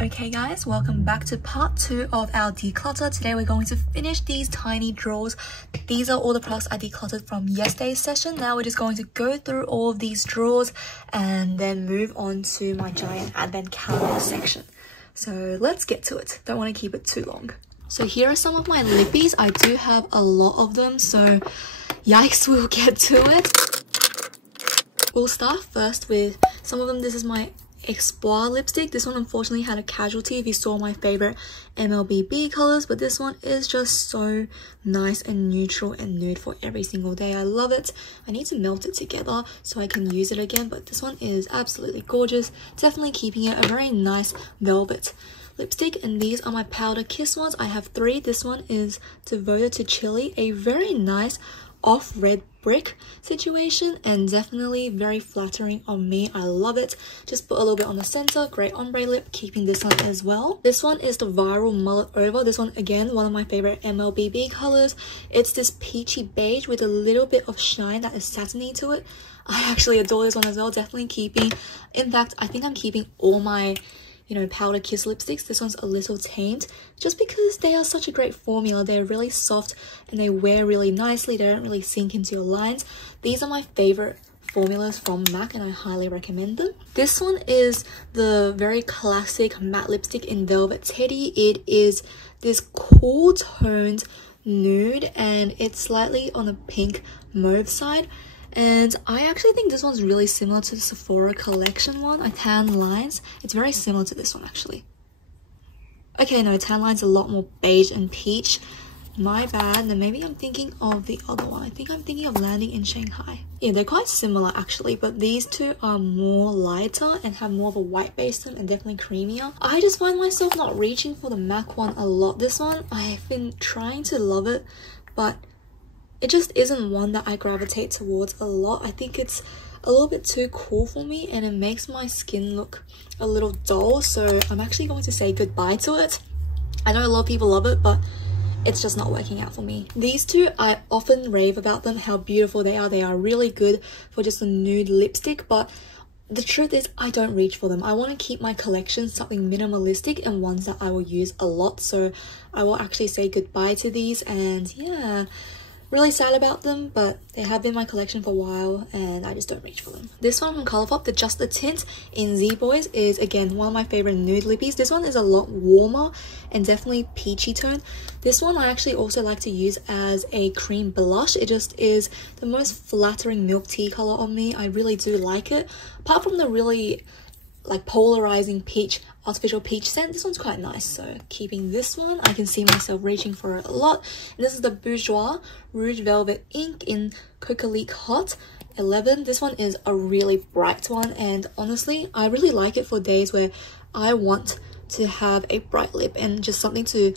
Okay guys, welcome back to part 2 of our declutter. Today we're going to finish these tiny drawers. These are all the products I decluttered from yesterday's session. Now we're just going to go through all of these drawers and then move on to my giant advent calendar section. So let's get to it. Don't want to keep it too long. So here are some of my lippies. I do have a lot of them, so yikes, we'll get to it. We'll start first with some of them. This is my Explorer lipstick. This one unfortunately had a casualty if you saw my favorite MLBB colors, but this one is just so nice and neutral and nude for every single day. I love it. I need to melt it together so I can use it again, but this one is absolutely gorgeous. Definitely keeping it a very nice velvet lipstick. And these are my powder kiss ones. I have 3. This one is devoted to chili, a very nice off red brick situation and definitely very flattering on me. I love it. Just put a little bit on the center. Great ombre lip, keeping this one as well. This one is the Viral Mullet Over. This one, again, one of my favorite MLBB colors. It's this peachy beige with a little bit of shine that is satiny to it. I actually adore this one as well. Definitely keeping, in fact, I think I'm keeping all my powder kiss lipsticks. This one's a little tamed just because they are such a great formula. They're really soft and they wear really nicely. They don't really sink into your lines. These are my favorite formulas from MAC and I highly recommend them. This one is the very classic matte lipstick in Velvet Teddy. It is this cool toned nude and it's slightly on the pink mauve side. And I actually think this one's really similar to the Sephora collection one. I tan lines. It's very similar to this one actually. Okay, no, tan lines a lot more beige and peach. My bad. Then maybe I'm thinking of the other one. I think I'm thinking of Landing in Shanghai. Yeah, they're quite similar actually, but these two are more lighter and have more of a white base to them and definitely creamier. I just find myself not reaching for the MAC one a lot. This one, I've been trying to love it, but it just isn't one that I gravitate towards a lot. I think it's a little bit too cool for me and it makes my skin look a little dull. So I'm actually going to say goodbye to it. I know a lot of people love it, but it's just not working out for me. These two, I often rave about them, how beautiful they are. They are really good for just a nude lipstick, but the truth is I don't reach for them. I want to keep my collection something minimalistic and ones that I will use a lot. So I will actually say goodbye to these and yeah. Really sad about them, but they have been in my collection for a while and I just don't reach for them. This one from Colourpop, the Just the Tint in Z Boys, is again one of my favorite nude lippies. This one is a lot warmer and definitely peachy tone. This one I actually also like to use as a cream blush. It just is the most flattering milk tea color on me. I really do like it. Apart from the really like polarizing peach, artificial peach scent, this one's quite nice. So keeping this one, I can see myself reaching for it a lot. And this is the Bourjois Rouge Velvet Ink in Coquelique Hot 11. This one is a really bright one and honestly I really like it for days where I want to have a bright lip and just something to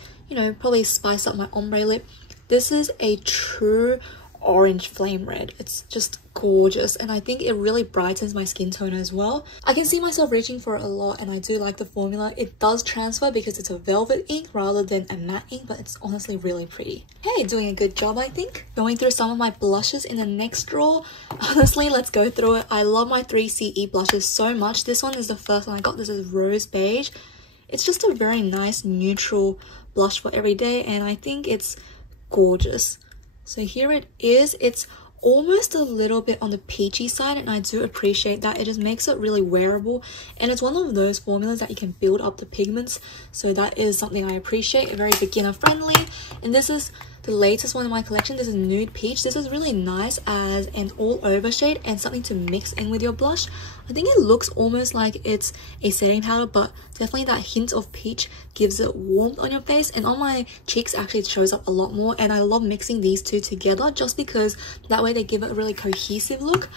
probably spice up my ombre lip. This is a true orange flame red. It's just gorgeous and I think it really brightens my skin tone as well. I can see myself reaching for it a lot and I do like the formula. It does transfer because it's a velvet ink rather than a matte ink, but it's honestly really pretty. Hey, doing a good job I think. Going through some of my blushes in the next drawer. Honestly, let's go through it. I love my 3CE blushes so much. This one is the first one I got. This is Rose Beige. It's just a very nice neutral blush for every day and I think it's gorgeous. So here it is. It's almost a little bit on the peachy side and I do appreciate that. It just makes it really wearable and it's one of those formulas that you can build up the pigments, so that is something I appreciate. Very beginner friendly. And this is the latest one in my collection. This is Nude Peach. This is really nice as an all over shade and something to mix in with your blush. I think it looks almost like it's a setting powder, but definitely that hint of peach gives it warmth on your face, and on my cheeks actually it shows up a lot more. And I love mixing these two together just because that way they give it a really cohesive look,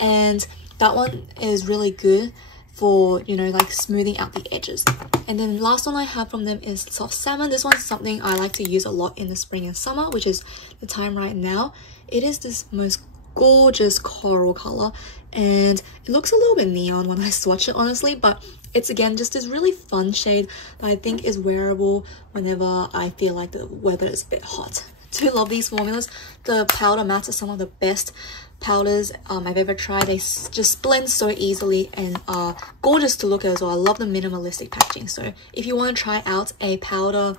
and that one is really good for like smoothing out the edges. And then last one I have from them is Soft Salmon. This one's something I like to use a lot in the spring and summer, which is the time right now. It is this most gorgeous coral color and it looks a little bit neon when I swatch it honestly, but it's again just this really fun shade that I think is wearable whenever I feel like the weather is a bit hot. do love these formulas. The powder mats are some of the best powders I've ever tried. They just blend so easily and are gorgeous to look at as well. I love the minimalistic packaging. So if you want to try out a powder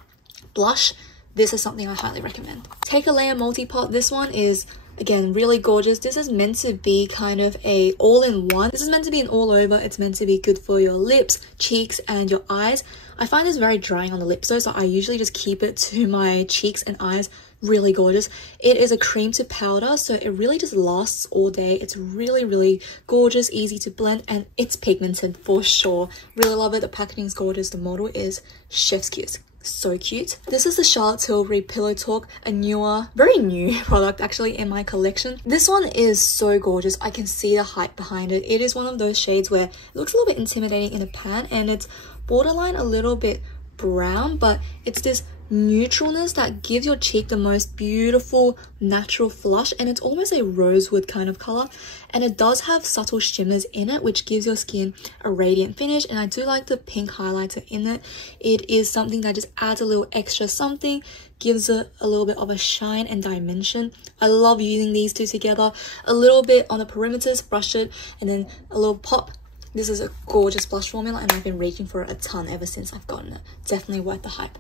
blush, this is something I highly recommend. Take a Layer multi-pot. This one is, again, really gorgeous. This is meant to be kind of a all-in-one. This is meant to be an all-over. It's meant to be good for your lips, cheeks, and your eyes. I find this very drying on the lips though, so I usually just keep it to my cheeks and eyes. Really gorgeous. It is a cream to powder, so it really just lasts all day. It's really, really gorgeous, easy to blend, and it's pigmented for sure. Really love it. The packaging is gorgeous. The model is chef's kiss. So cute. This is the Charlotte Tilbury Pillow Talk, a newer, very new product actually in my collection. This one is so gorgeous. I can see the hype behind it. It is one of those shades where it looks a little bit intimidating in a pan, and it's borderline a little bit brown, but it's this neutralness that gives your cheek the most beautiful natural flush, and it's almost a rosewood kind of color, and it does have subtle shimmers in it which gives your skin a radiant finish. And I do like the pink highlighter in it. It is something that just adds a little extra something, gives it a little bit of a shine and dimension. I love using these two together. A little bit on the perimeters, brush it, and then a little pop. This is a gorgeous blush formula, and I've been reaching for it a ton ever since I've gotten it. Definitely worth the hype.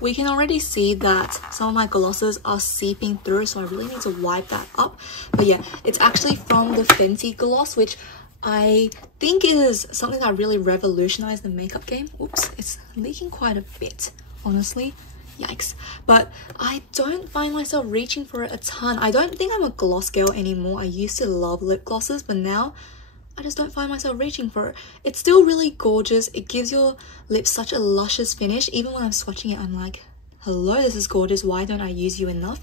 We can already see that some of my glosses are seeping through, so I really need to wipe that up. But yeah, it's actually from the Fenty gloss, which I think is something that really revolutionized the makeup game. Oops, it's leaking quite a bit, honestly. Yikes. But I don't find myself reaching for it a ton. I don't think I'm a gloss girl anymore. I used to love lip glosses, but now I just don't find myself reaching for it. It's still really gorgeous. It gives your lips such a luscious finish. Even when I'm swatching it, I'm like, hello, this is gorgeous. Why don't I use you enough?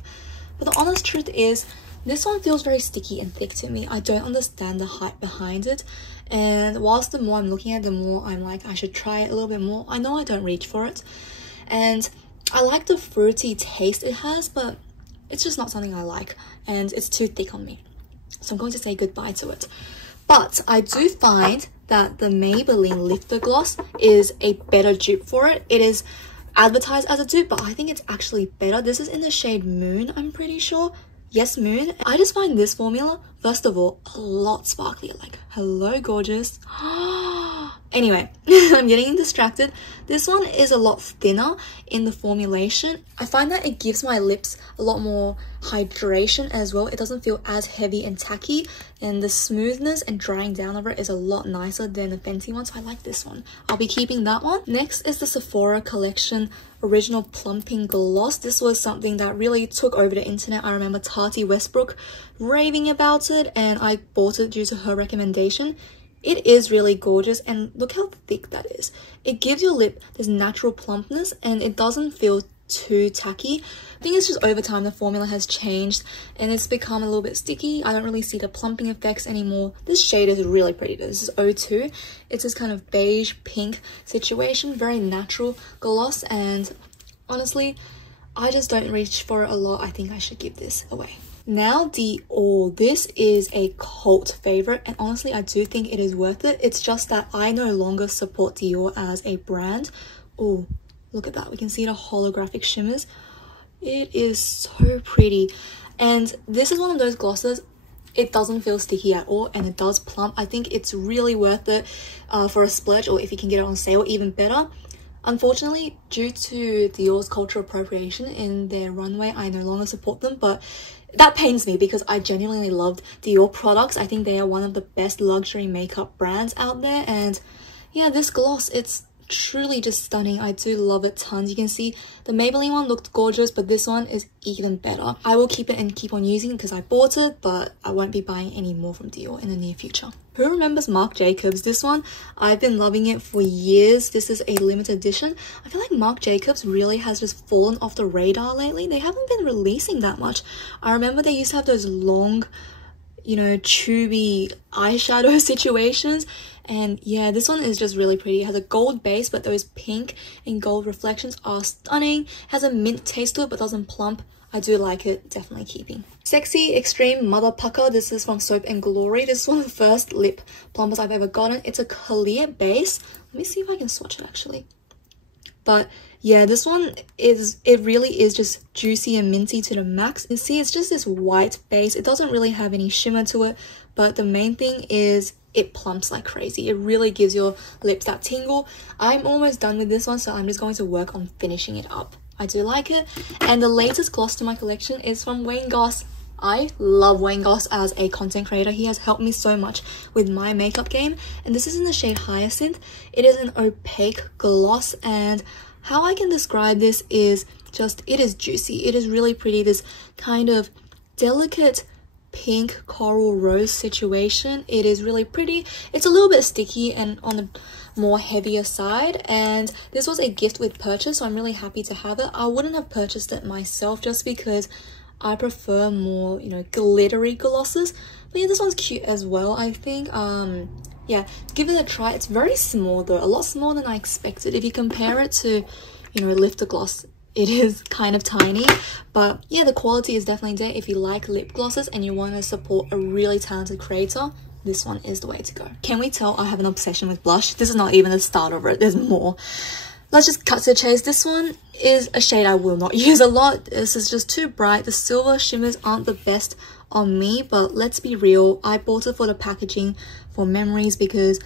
But the honest truth is, this one feels very sticky and thick to me. I don't understand the hype behind it. And whilst the more I'm looking at it, the more I'm like, I should try it a little bit more. I know I don't reach for it. And I like the fruity taste it has, but it's just not something I like. And it's too thick on me. So I'm going to say goodbye to it. But I do find that the Maybelline Lifter Gloss is a better dupe for it. It is advertised as a dupe, but I think it's actually better. This is in the shade Moon, I'm pretty sure. Yes, Moon. I just find this formula, first of all, a lot sparklier. Like, hello, gorgeous. Anyway, I'm getting distracted. This one is a lot thinner in the formulation. I find that it gives my lips a lot more hydration as well. It doesn't feel as heavy and tacky, and the smoothness and drying down of it is a lot nicer than the Fenty one, so I like this one. I'll be keeping that one. Next is the Sephora Collection Original Plumping Gloss. This was something that really took over the internet. I remember Tati Westbrook raving about it, and I bought it due to her recommendation. It is really gorgeous, and look how thick that is. It gives your lip this natural plumpness, and it doesn't feel too tacky. I think it's just over time the formula has changed and it's become a little bit sticky. I don't really see the plumping effects anymore. This shade is really pretty. This is 02. It's this kind of beige pink situation, very natural gloss, and honestly, I just don't reach for it a lot. I think I should give this away. Now Dior. This is a cult favorite, and honestly I do think it is worth it. It's just that I no longer support Dior as a brand. Oh, look at that. We can see the holographic shimmers. It is so pretty, and this is one of those glosses, it doesn't feel sticky at all, and it does plump. I think it's really worth it for a splurge, or if you can get it on sale, even better. Unfortunately, due to Dior's cultural appropriation in their runway, I no longer support them, but that pains me because I genuinely loved Dior products. I think they are one of the best luxury makeup brands out there, and yeah, this gloss, it's truly just stunning. I do love it tons. You can see the Maybelline one looked gorgeous, but this one is even better. I will keep it and keep on using it because I bought it, but I won't be buying any more from Dior in the near future. Who remembers Marc Jacobs? This one, I've been loving it for years. This is a limited edition. I feel like Marc Jacobs really has just fallen off the radar lately. They haven't been releasing that much. I remember they used to have those long, you know, tubey eyeshadow situations, and yeah, this one is just really pretty. It has a gold base, but those pink and gold reflections are stunning. It has a mint taste to it, but doesn't plump. I do like it, definitely keeping. Sexy Extreme Mother Pucker. This is from Soap and Glory. This is one of the first lip plumpers I've ever gotten. It's a clear base. Let me see if I can swatch it actually. But yeah, this one it really is just juicy and minty to the max. You see, it's just this white base. It doesn't really have any shimmer to it, but the main thing is it plumps like crazy. It really gives your lips that tingle. I'm almost done with this one, so I'm just going to work on finishing it up. I do like it. And the latest gloss to my collection is from Wayne Goss. I love Wayne Goss as a content creator. He has helped me so much with my makeup game. And this is in the shade Hyacinth. It is an opaque gloss, and how I can describe this is just, it is juicy. It is really pretty. This kind of delicate pink coral rose situation. It is really pretty. It's a little bit sticky and on the more heavier side, and this was a gift with purchase, so I'm really happy to have it. I wouldn't have purchased it myself just because I prefer more, you know, glittery glosses. But yeah, this one's cute as well, I think. Yeah, give it a try. It's very small though, a lot smaller than I expected. If you compare it to, you know, Lifter Gloss, it is kind of tiny. But yeah, the quality is definitely there. If you like lip glosses and you want to support a really talented creator, this one is the way to go. Can we tell I have an obsession with blush? This is not even the start of it, there's more. Let's just cut to the chase. This one is a shade I will not use a lot. This is just too bright. The silver shimmers aren't the best on me, but let's be real, I bought it for the packaging, for memories, because,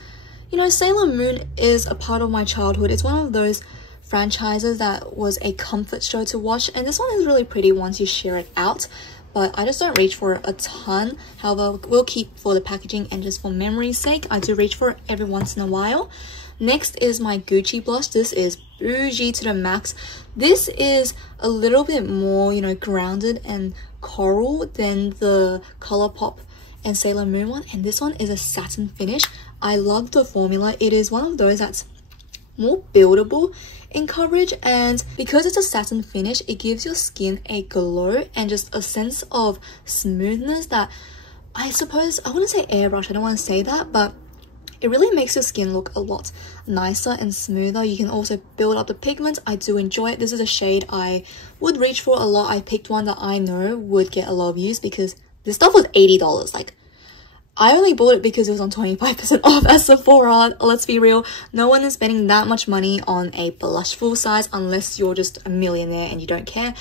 you know, Sailor Moon is a part of my childhood. It's one of those franchises that was a comfort show to watch, and this one is really pretty once you share it out, but I just don't reach for it a ton. However, we'll keep for the packaging, and just for memory's sake, I do reach for it every once in a while. Next is my Gucci blush. This is bougie to the max. This is a little bit more, you know, grounded and coral than the ColourPop and Sailor Moon one, and this one is a satin finish. I love the formula. It is one of those that's more buildable in coverage, and because it's a satin finish, it gives your skin a glow and just a sense of smoothness that, I suppose, I wouldn't say airbrush, I don't want to say that, but it really makes your skin look a lot nicer and smoother. You can also build up the pigment. I do enjoy it. This is a shade I would reach for a lot. I picked one that I know would get a lot of use because this stuff was $80. Like, I only bought it because it was on 25% off at Sephora. Let's be real, no one is spending that much money on a blush full size unless you're just a millionaire and you don't care.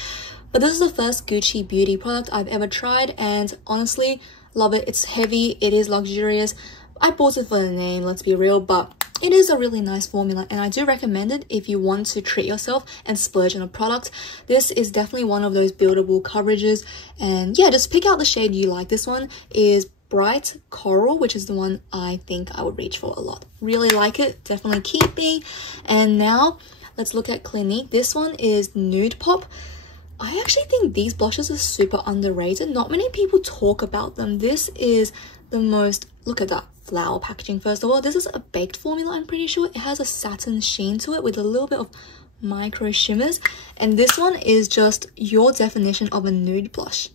But this is the first Gucci beauty product I've ever tried, and honestly, love it. It's heavy, it is luxurious. I bought it for the name, let's be real, but it is a really nice formula, and I do recommend it if you want to treat yourself and splurge on a product. This is definitely one of those buildable coverages, and yeah, just pick out the shade you like. This one is Bright Coral, which is the one I think I would reach for a lot. Really like it, definitely keeping. And now let's look at Clinique. This one is Nude Pop. I actually think these blushes are super underrated. Not many people talk about them. This is the most, look at that flower packaging. First of all, this is a baked formula, I'm pretty sure. It has a satin sheen to it with a little bit of micro shimmers, and this one is just your definition of a nude blush.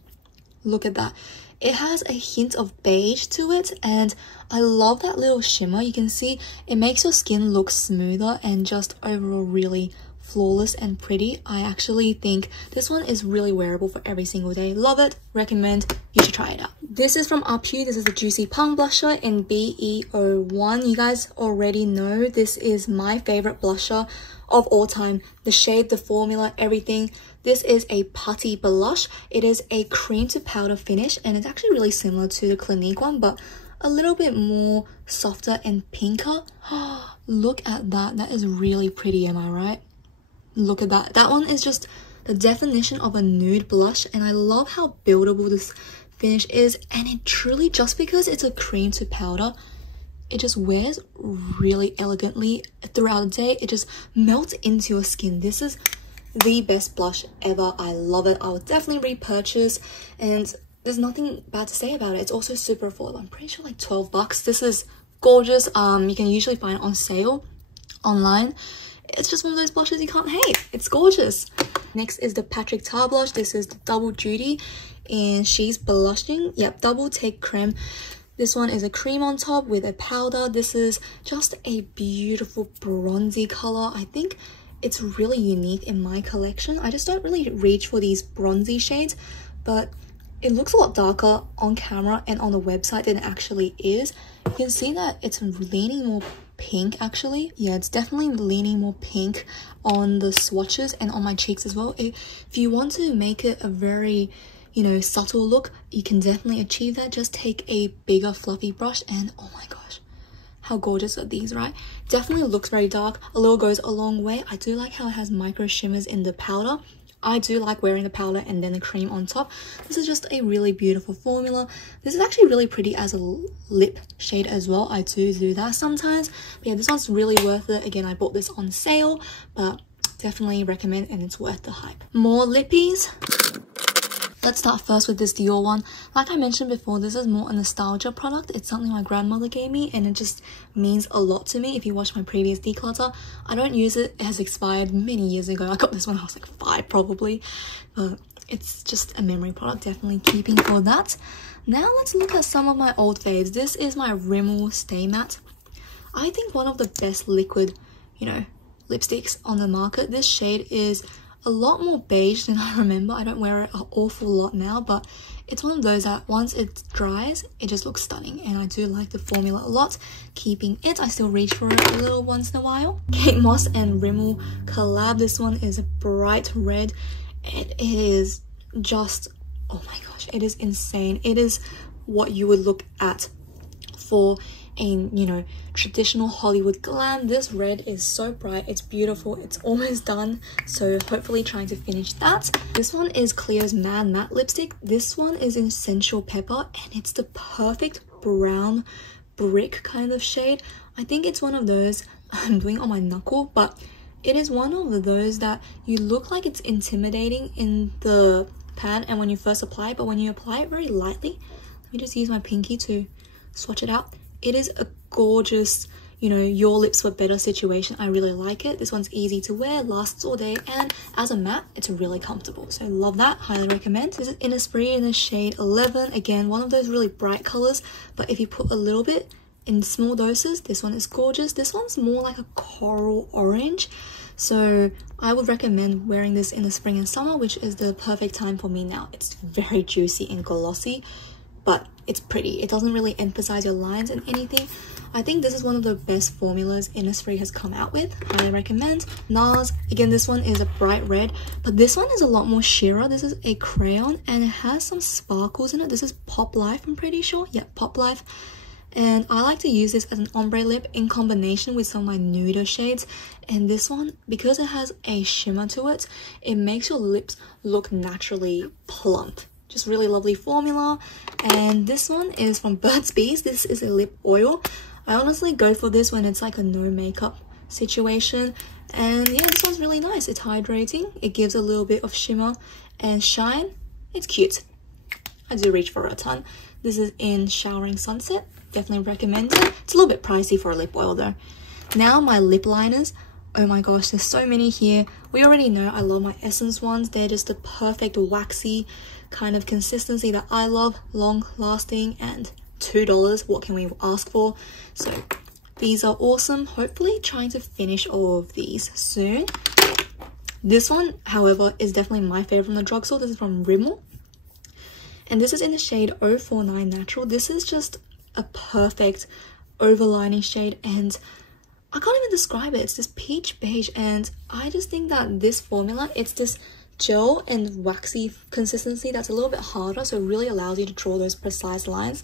Look at that. It has a hint of beige to it, and I love that little shimmer. You can see it makes your skin look smoother and just overall really flawless and pretty. I actually think this one is really wearable for every single day. Love it, recommend, you should try it out. This is from Up-You. This is the Juicy Punk blusher in BE01. You guys already know this is my favorite blusher of all time. The shade, the formula, everything. This is a putty blush. It is a cream to powder finish, and it's actually really similar to the Clinique one, but a little bit more softer and pinker. Look at that. That is really pretty, am I right? Look at that. That one is just the definition of a nude blush, and I love how buildable this finish is, and it truly, just because it's a cream to powder, it just wears really elegantly throughout the day. It just melts into your skin. This is the best blush ever. I love it. I would definitely repurchase, and there's nothing bad to say about it. It's also super affordable. I'm pretty sure like 12 bucks. This is gorgeous. You can usually find it on sale online. It's just one of those blushes you can't hate. It's gorgeous. Next is the Patrick Tar blush. This is the Double Duty, and she's blushing. Yep, Double Take Creme. This one is a cream on top with a powder. This is just a beautiful bronzy color. I think it's really unique in my collection. I just don't really reach for these bronzy shades, but it looks a lot darker on camera and on the website than it actually is. You can see that it's leaning more pink actually. Yeah, it's definitely leaning more pink on the swatches and on my cheeks as well. If you want to make it a very, you know, subtle look, you can definitely achieve that. Just take a bigger fluffy brush and oh my gosh, how gorgeous are these, right? Definitely looks very dark. A little goes a long way. I do like how it has micro shimmers in the powder. I do like wearing the powder and then the cream on top. This is just a really beautiful formula. This is actually really pretty as a lip shade as well. I do that sometimes. But yeah, this one's really worth it. Again, I bought this on sale, but definitely recommend, and it's worth the hype. More lippies. Let's start first with this Dior one. Like I mentioned before, this is more a nostalgia product. It's something my grandmother gave me and it just means a lot to me. If you watch my previous declutter, I don't use it. It has expired many years ago. I got this when I was like 5 probably. But it's just a memory product, definitely keeping for that. Now let's look at some of my old faves. This is my Rimmel Stay Matte. I think one of the best liquid, you know, lipsticks on the market. This shade is a lot more beige than I remember. I don't wear it an awful lot now, but it's one of those that once it dries, it just looks stunning, and I do like the formula a lot. Keeping it, I still reach for it a little once in a while. Kate Moss and Rimmel collab. This one is a bright red. It is just, oh my gosh, it is insane. It is what you would look at for a, you know, traditional Hollywood glam. This red is so bright, it's beautiful, it's almost done, so hopefully trying to finish that. This one is Clio's Mad Matte lipstick. This one is in Sensual Pepper and it's the perfect brown brick kind of shade. I think it's one of those, I'm doing on my knuckle, but it is one of those that you look like it's intimidating in the pan and when you first apply it, but when you apply it very lightly, let me just use my pinky to swatch it out. It is a gorgeous, you know, your lips were better situation. I really like it. This one's easy to wear, lasts all day, and as a matte, it's really comfortable. So love that, highly recommend. This is Innisfree in the shade 11. Again, one of those really bright colors, but if you put a little bit in small doses, this one is gorgeous. This one's more like a coral orange. So I would recommend wearing this in the spring and summer, which is the perfect time for me now. It's very juicy and glossy, but it's pretty. It doesn't really emphasize your lines and anything. I think this is one of the best formulas Innisfree has come out with. Highly recommend. NARS, again, this one is a bright red, but this one is a lot more sheerer. This is a crayon and it has some sparkles in it. This is Pop Life, I'm pretty sure. Yeah, Pop Life. And I like to use this as an ombre lip in combination with some of my nuder shades. And this one, because it has a shimmer to it, it makes your lips look naturally plump. Just really lovely formula. And this one is from Burt's Bees. This is a lip oil. I honestly go for this when it's like a no makeup situation. And yeah, this one's really nice. It's hydrating. It gives a little bit of shimmer and shine. It's cute. I do reach for a ton. This is in Showering Sunset. Definitely recommend it. It's a little bit pricey for a lip oil though. Now my lip liners. Oh my gosh, there's so many here. We already know I love my Essence ones. They're just the perfect waxy kind of consistency that I love, long lasting, and $2. What can we ask for? So these are awesome. Hopefully trying to finish all of these soon. This one, however, is definitely my favorite from the drugstore. This is from Rimmel. And this is in the shade 049 Natural. This is just a perfect overlining shade and I can't even describe it. It's this peach beige and I just think that this formula, it's this gel and waxy consistency that's a little bit harder, so it really allows you to draw those precise lines.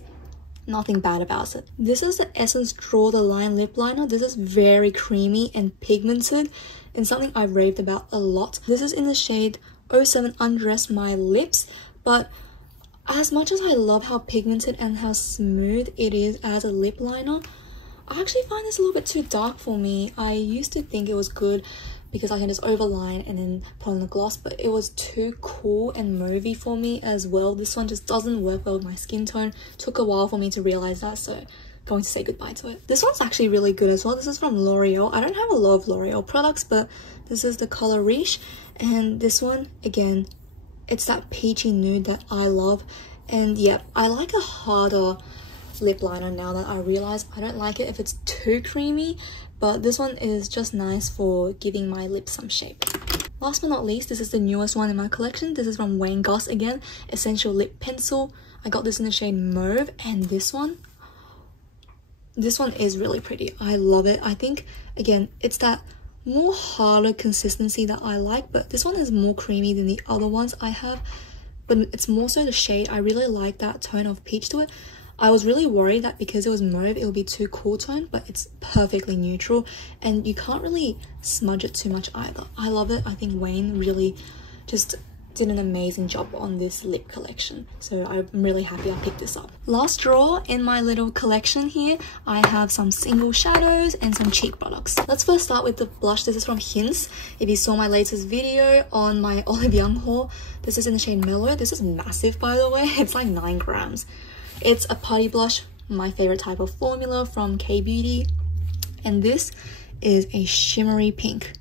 Nothing bad about it. This is the Essence Draw the Line lip liner. This is very creamy and pigmented and something I've raved about a lot. This is in the shade 07 Undress My Lips, but as much as I love how pigmented and how smooth it is as a lip liner, I actually find this a little bit too dark for me. I used to think it was good because I can just overline and then put on the gloss, but it was too cool and mauvey for me as well. This one just doesn't work well with my skin tone. Took a while for me to realize that, so going to say goodbye to it. This one's actually really good as well. This is from L'Oreal. I don't have a lot of L'Oreal products, but this is the color Riche, and this one, again, it's that peachy nude that I love. And yeah, I like a harder lip liner now that I realize I don't like it if it's too creamy, but this one is just nice for giving my lips some shape. Last but not least, this is the newest one in my collection. This is from Wayne Goss again, Essential Lip Pencil. I got this in the shade Mauve, and this one, This one is really pretty. I love it. I think, again, it's that more harder consistency that I like, but this one is more creamy than the other ones I have, but it's more so the shade. I really like that tone of peach to it. I was really worried that because it was mauve it would be too cool tone, but it's perfectly neutral and you can't really smudge it too much either. I love it. I think Wayne really just did an amazing job on this lip collection, so I'm really happy I picked this up. Last drawer in my little collection here, I have some single shadows and some cheek products. Let's first start with the blush. This is from Hints. If you saw my latest video on my Olive Young haul, this is in the shade Mellow. This is massive, by the way. It's like 9 grams. It's a putty blush, my favorite type of formula from K-Beauty, and this is a shimmery pink.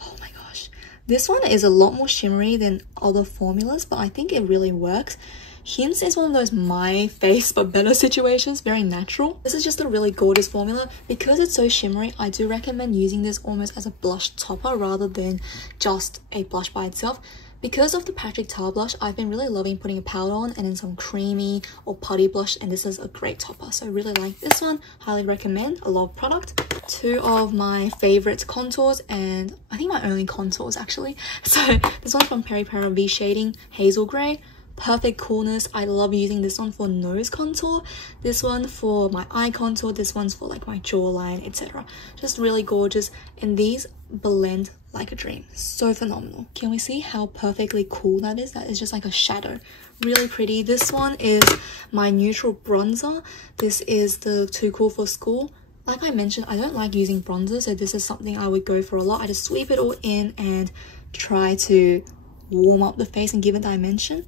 Oh my gosh, this one is a lot more shimmery than other formulas, but I think it really works. Hints is one of those my face but better situations, very natural. This is just a really gorgeous formula. Because it's so shimmery, I do recommend using this almost as a blush topper rather than just a blush by itself. Because of the Patrick Ta blush, I've been really loving putting a powder on and then some creamy or putty blush, and this is a great topper. So I really like this one, highly recommend, a love product. 2 of my favorite contours, and I think my only contours actually. So this one's from Peri Peri V Shading, Hazel Grey. Perfect coolness. I love using this one for nose contour, this one for my eye contour, this one's for like my jawline, etc. Just really gorgeous, and these blend like a dream. So phenomenal. Can we see how perfectly cool that is? That is just like a shadow. Really pretty. This one is my neutral bronzer. This is the Too Cool for School. Like I mentioned, I don't like using bronzer, so this is something I would go for a lot. I just sweep it all in and try to warm up the face and give it dimension.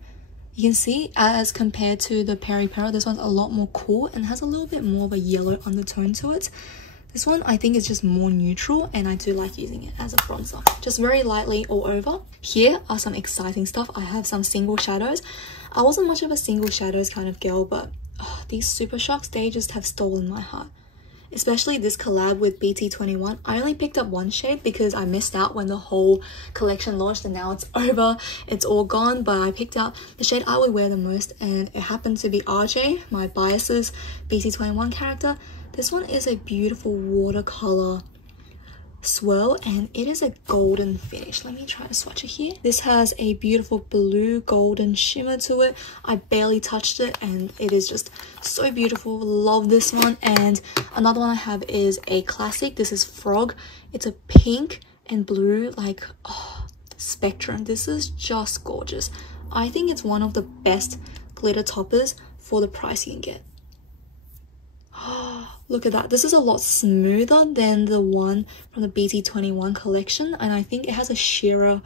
You can see, as compared to the Peri Peri, this one's a lot more cool and has a little bit more of a yellow undertone to it. This one I think is just more neutral, and I do like using it as a bronzer, just very lightly all over. Here are some exciting stuff. I have some single shadows. I wasn't much of a single shadows kind of girl, but these Super Shocks, they just have stolen my heart. Especially this collab with BT21. I only picked up one shade because I missed out when the whole collection launched, and now it's over, it's all gone, but I picked out the shade I would wear the most, and it happened to be RJ, my bias's BT21 character. This one is a beautiful watercolor swirl, and it is a golden finish. Let me try to swatch it here. This has a beautiful blue golden shimmer to it. I barely touched it and it is just so beautiful. Love this one. And another one I have is a classic. This is Frog. It's a pink and blue like spectrum. This is just gorgeous. I think it's one of the best glitter toppers for the price you can get. Look at that. This is a lot smoother than the one from the BT21 collection, and I think it has a sheerer,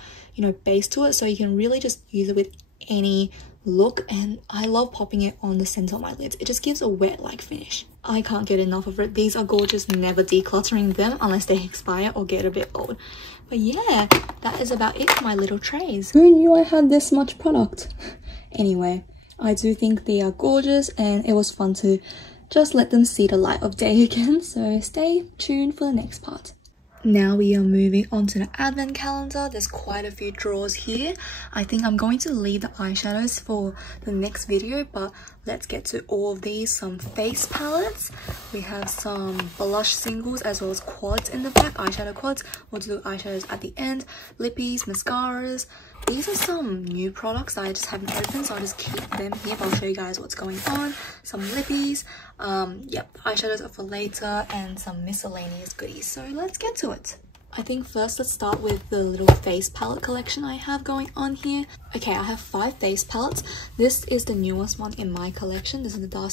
base to it, so you can really just use it with any look, and I love popping it on the center of my lids. It just gives a wet-like finish. I can't get enough of it. These are gorgeous. Never decluttering them unless they expire or get a bit old. But yeah, that is about it for my little trays. Who knew I had this much product? Anyway, I do think they are gorgeous, and it was fun to just let them see the light of day again, so stay tuned for the next part. Now we are moving on to the advent calendar. There's quite a few drawers here. I think I'm going to leave the eyeshadows for the next video, but let's get to all of these. Some face palettes. We have some blush singles as well as quads in the back, eyeshadow quads. We'll do eyeshadows at the end. Lippies, mascaras. These are some new products that I just haven't opened, so I'll just keep them here, but I'll show you guys what's going on. Some lippies, yep, eyeshadows are for later, and some miscellaneous goodies. So let's get to it. I think first let's start with the little face palette collection I have going on here. Okay, I have 5 face palettes. This is the newest one in my collection. This is the Dark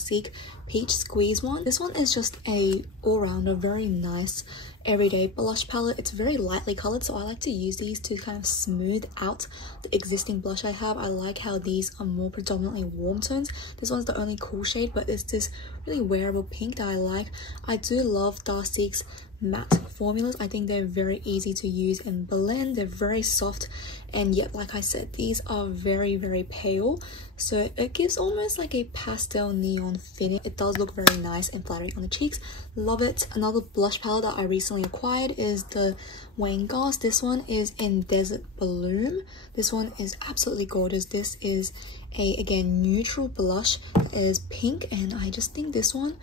Peach Squeeze one. This one is just a all-rounder, very nice everyday blush palette. It's very lightly colored, so I like to use these to kind of smooth out the existing blush I have. I like how these are more predominantly warm tones. This one's the only cool shade, but it's this really wearable pink that I like. I do love Darcy's matte formulas. I think they're very easy to use and blend. They're very soft, and yet, like I said, these are very pale, so it gives almost like a pastel neon finish. It does look very nice and flattering on the cheeks. Love it. Another blush palette that I recently acquired is the Wayne Goss. This one is in Desert Bloom. This one is absolutely gorgeous. This is a, again, neutral blush that is pink, and I just think this one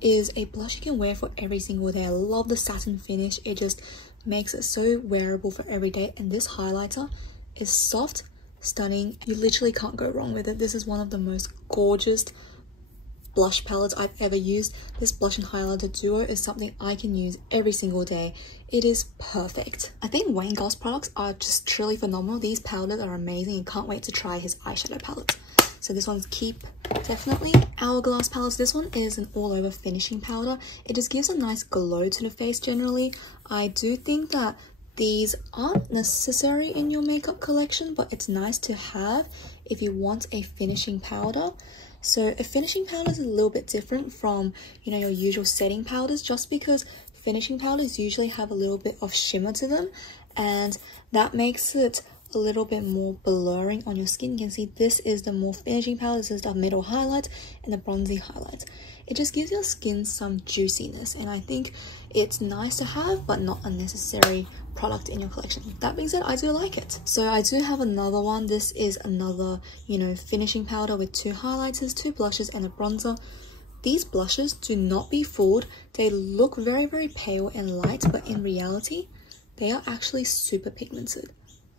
is a blush you can wear for every single day. I love the satin finish. It just makes it so wearable for every day. And this highlighter is soft, stunning. You literally can't go wrong with it. This is one of the most gorgeous blush palettes I've ever used. This blush and highlighter duo is something I can use every single day. It is perfect. I think Wayne Goss products are just truly phenomenal. These powders are amazing and can't wait to try his eyeshadow palette. So this one's Keep, definitely. Hourglass palettes. This one is an all over finishing powder. It just gives a nice glow to the face generally. I do think that these aren't necessary in your makeup collection, but it's nice to have if you want a finishing powder. So a finishing powder is a little bit different from, you know, your usual setting powders, just because finishing powders usually have a little bit of shimmer to them, and that makes it a little bit more blurring on your skin. You can see this is the more finishing powder. This is the middle highlight and the bronzy highlight. It just gives your skin some juiciness, and I think it's nice to have but not a necessary product in your collection. That being said, I do like it. So I do have another one. This is another, you know, finishing powder with 2 highlighters, 2 blushes and a bronzer. These blushes, do not be fooled. They look very, very pale and light, but in reality, they are actually super pigmented.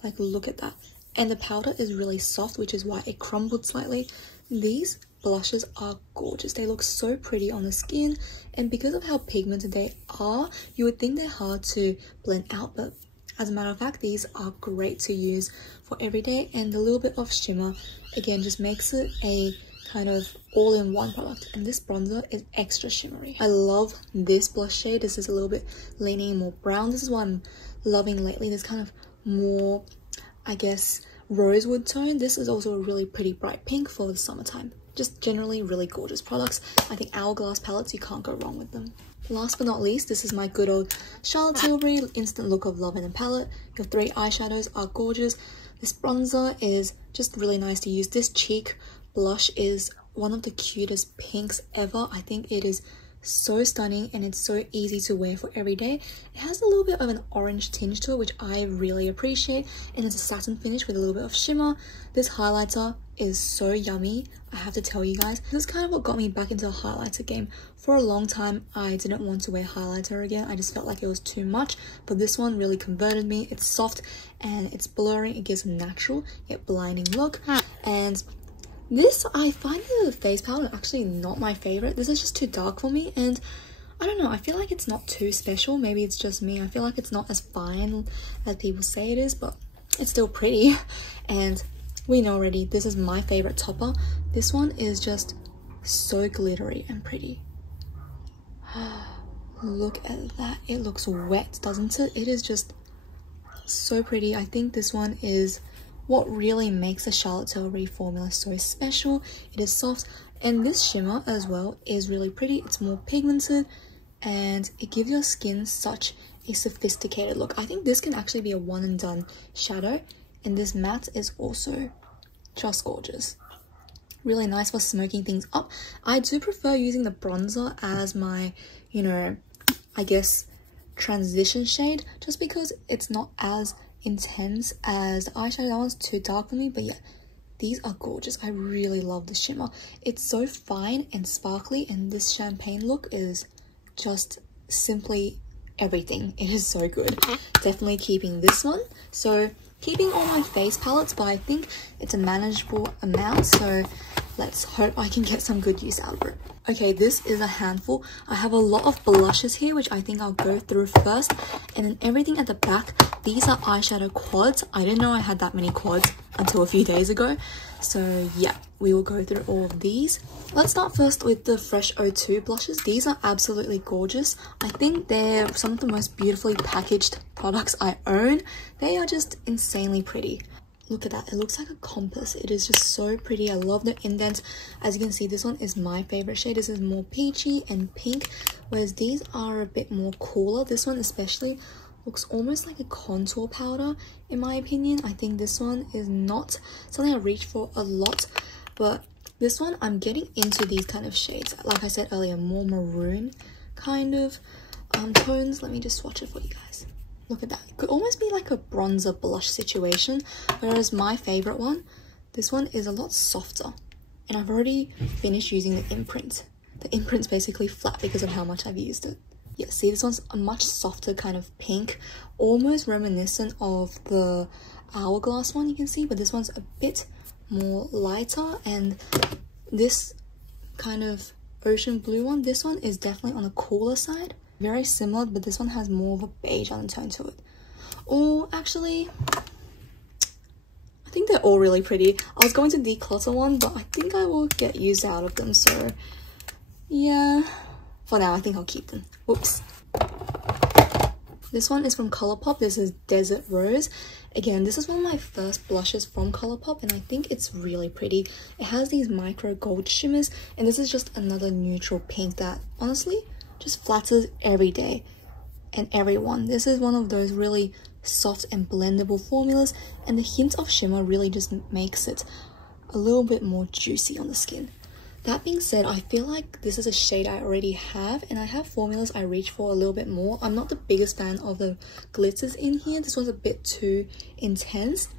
Like, look at that. And the powder is really soft, which is why it crumbled slightly. These blushes are gorgeous. They look so pretty on the skin, and because of how pigmented they are, you would think they're hard to blend out, but as a matter of fact, these are great to use for every day. And the little bit of shimmer, again, just makes it a kind of all-in-one product. And this bronzer is extra shimmery. I love this blush shade. This is a little bit leaning more brown. This is what I'm loving lately. This kind of more, I guess, rosewood tone. This is also a really pretty bright pink for the summertime. Just generally really gorgeous products. I think Hourglass palettes, you can't go wrong with them. Last but not least, this is my good old Charlotte Tilbury Instant Look of Love in a palette. Your 3 eyeshadows are gorgeous. This bronzer is just really nice to use. This cheek blush is one of the cutest pinks ever. I think it is so stunning, and it's so easy to wear for every day. It has a little bit of an orange tinge to it, which I really appreciate, and it's a satin finish with a little bit of shimmer. This highlighter is so yummy, I have to tell you guys. This is kind of what got me back into the highlighter game. For a long time, I didn't want to wear highlighter again. I just felt like it was too much, but this one really converted me. It's soft and it's blurring. It gives a natural yet blinding look. And this, I find the face powder actually not my favorite. This is just too dark for me, and I don't know, I feel like it's not too special. Maybe it's just me. I feel like it's not as fine as people say it is, but it's still pretty. And we know already, this is my favorite topper. This one is just so glittery and pretty. Look at that. It looks wet, doesn't it? It is just so pretty. I think this one is what really makes the Charlotte Tilbury formula so special. It is soft, and this shimmer as well is really pretty. It's more pigmented, and it gives your skin such a sophisticated look. I think this can actually be a one and done shadow, and this matte is also just gorgeous. Really nice for smoking things up. I do prefer using the bronzer as my, you know, I guess transition shade, just because it's not as intense as the eyeshadow. That one's too dark for me, but yeah, these are gorgeous. I really love the shimmer. It's so fine and sparkly, and this champagne look is just simply everything. It is so good. Definitely keeping this one. So keeping all my face palettes, but I think it's a manageable amount, so let's hope I can get some good use out of it. Okay, this is a handful. I have a lot of blushes here, which I think I'll go through first, and then everything at the back. These are eyeshadow quads. I didn't know I had that many quads until a few days ago, so yeah, we will go through all of these. Let's start first with the Fresh 02 blushes. These are absolutely gorgeous. I think they're some of the most beautifully packaged products I own. They are just insanely pretty. Look at that. It looks like a compass. It is just so pretty. I love the indent. As you can see, this one is my favorite shade. This is more peachy and pink, whereas these are a bit more cooler. This one especially looks almost like a contour powder in my opinion. I think this one is not something I reach for a lot, but this one I'm getting into these kind of shades. Like I said earlier, more maroon kind of tones. Let me just swatch it for you guys. Look at that. It could almost be like a bronzer blush situation, whereas my favorite one, this one is a lot softer, and I've already finished using the imprint. the imprint's basically flat because of how much I've used it. Yeah, see, this one's a much softer kind of pink, almost reminiscent of the Hourglass one you can see, but this one's a bit more lighter, and this kind of ocean blue one, this one is definitely on the cooler side. Very similar, but this one has more of a beige undertone to it. Or actually, I think they're all really pretty. I was going to declutter one, but I think I will get used out of them, so yeah, for now I think I'll keep them. Whoops. This one is from Colourpop. This is Desert Rose. Again, this is one of my first blushes from Colourpop, and I think it's really pretty. It has these micro gold shimmers, and this is just another neutral pink that honestly just flatters every day and everyone. This is one of those really soft and blendable formulas, and the hint of shimmer really just makes it a little bit more juicy on the skin. That being said, I feel like this is a shade I already have, and I have formulas I reach for a little bit more. I'm not the biggest fan of the glitters in here. This one's a bit too intense.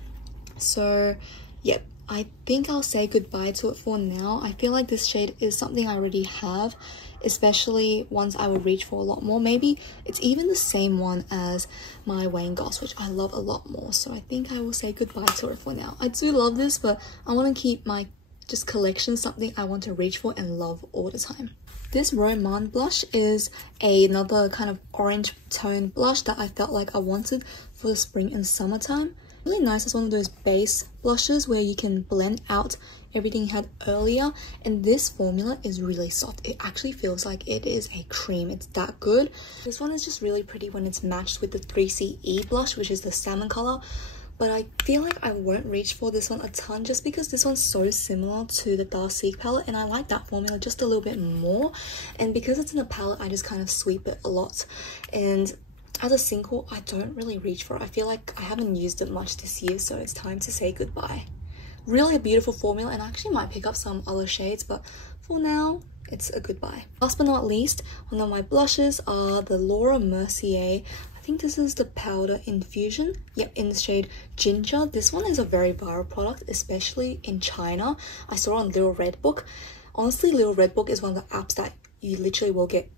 So, yeah, I think I'll say goodbye to it for now. I feel like this shade is something I already have, especially ones I would reach for a lot more. Maybe it's even the same one as my Wayne Goss, which I love a lot more. So I think I will say goodbye to it for now. I do love this, but I want to keep my just collection something I want to reach for and love all the time. This Romand blush is another kind of orange tone blush that I felt like I wanted for the spring and summertime. Really nice. It's one of those base blushes where you can blend out everything you had earlier, and this formula is really soft. It actually feels like it is a cream. It's that good. This one is just really pretty when it's matched with the 3CE blush, which is the salmon color. But I feel like I won't reach for this one a ton just because this one's so similar to the Dark Seek palette, and I like that formula just a little bit more. And because it's in a palette, I just kind of sweep it a lot. And as a single, I don't really reach for it. I feel like I haven't used it much this year, so it's time to say goodbye. Really a beautiful formula, and I actually might pick up some other shades, but for now, it's a goodbye. Last but not least, one of my blushes are the Laura Mercier. I think this is the powder infusion. Yep, in the shade Ginger. This one is a very viral product, especially in China. I saw it on Little Red Book. Honestly, Little Red Book is one of the apps that you literally will get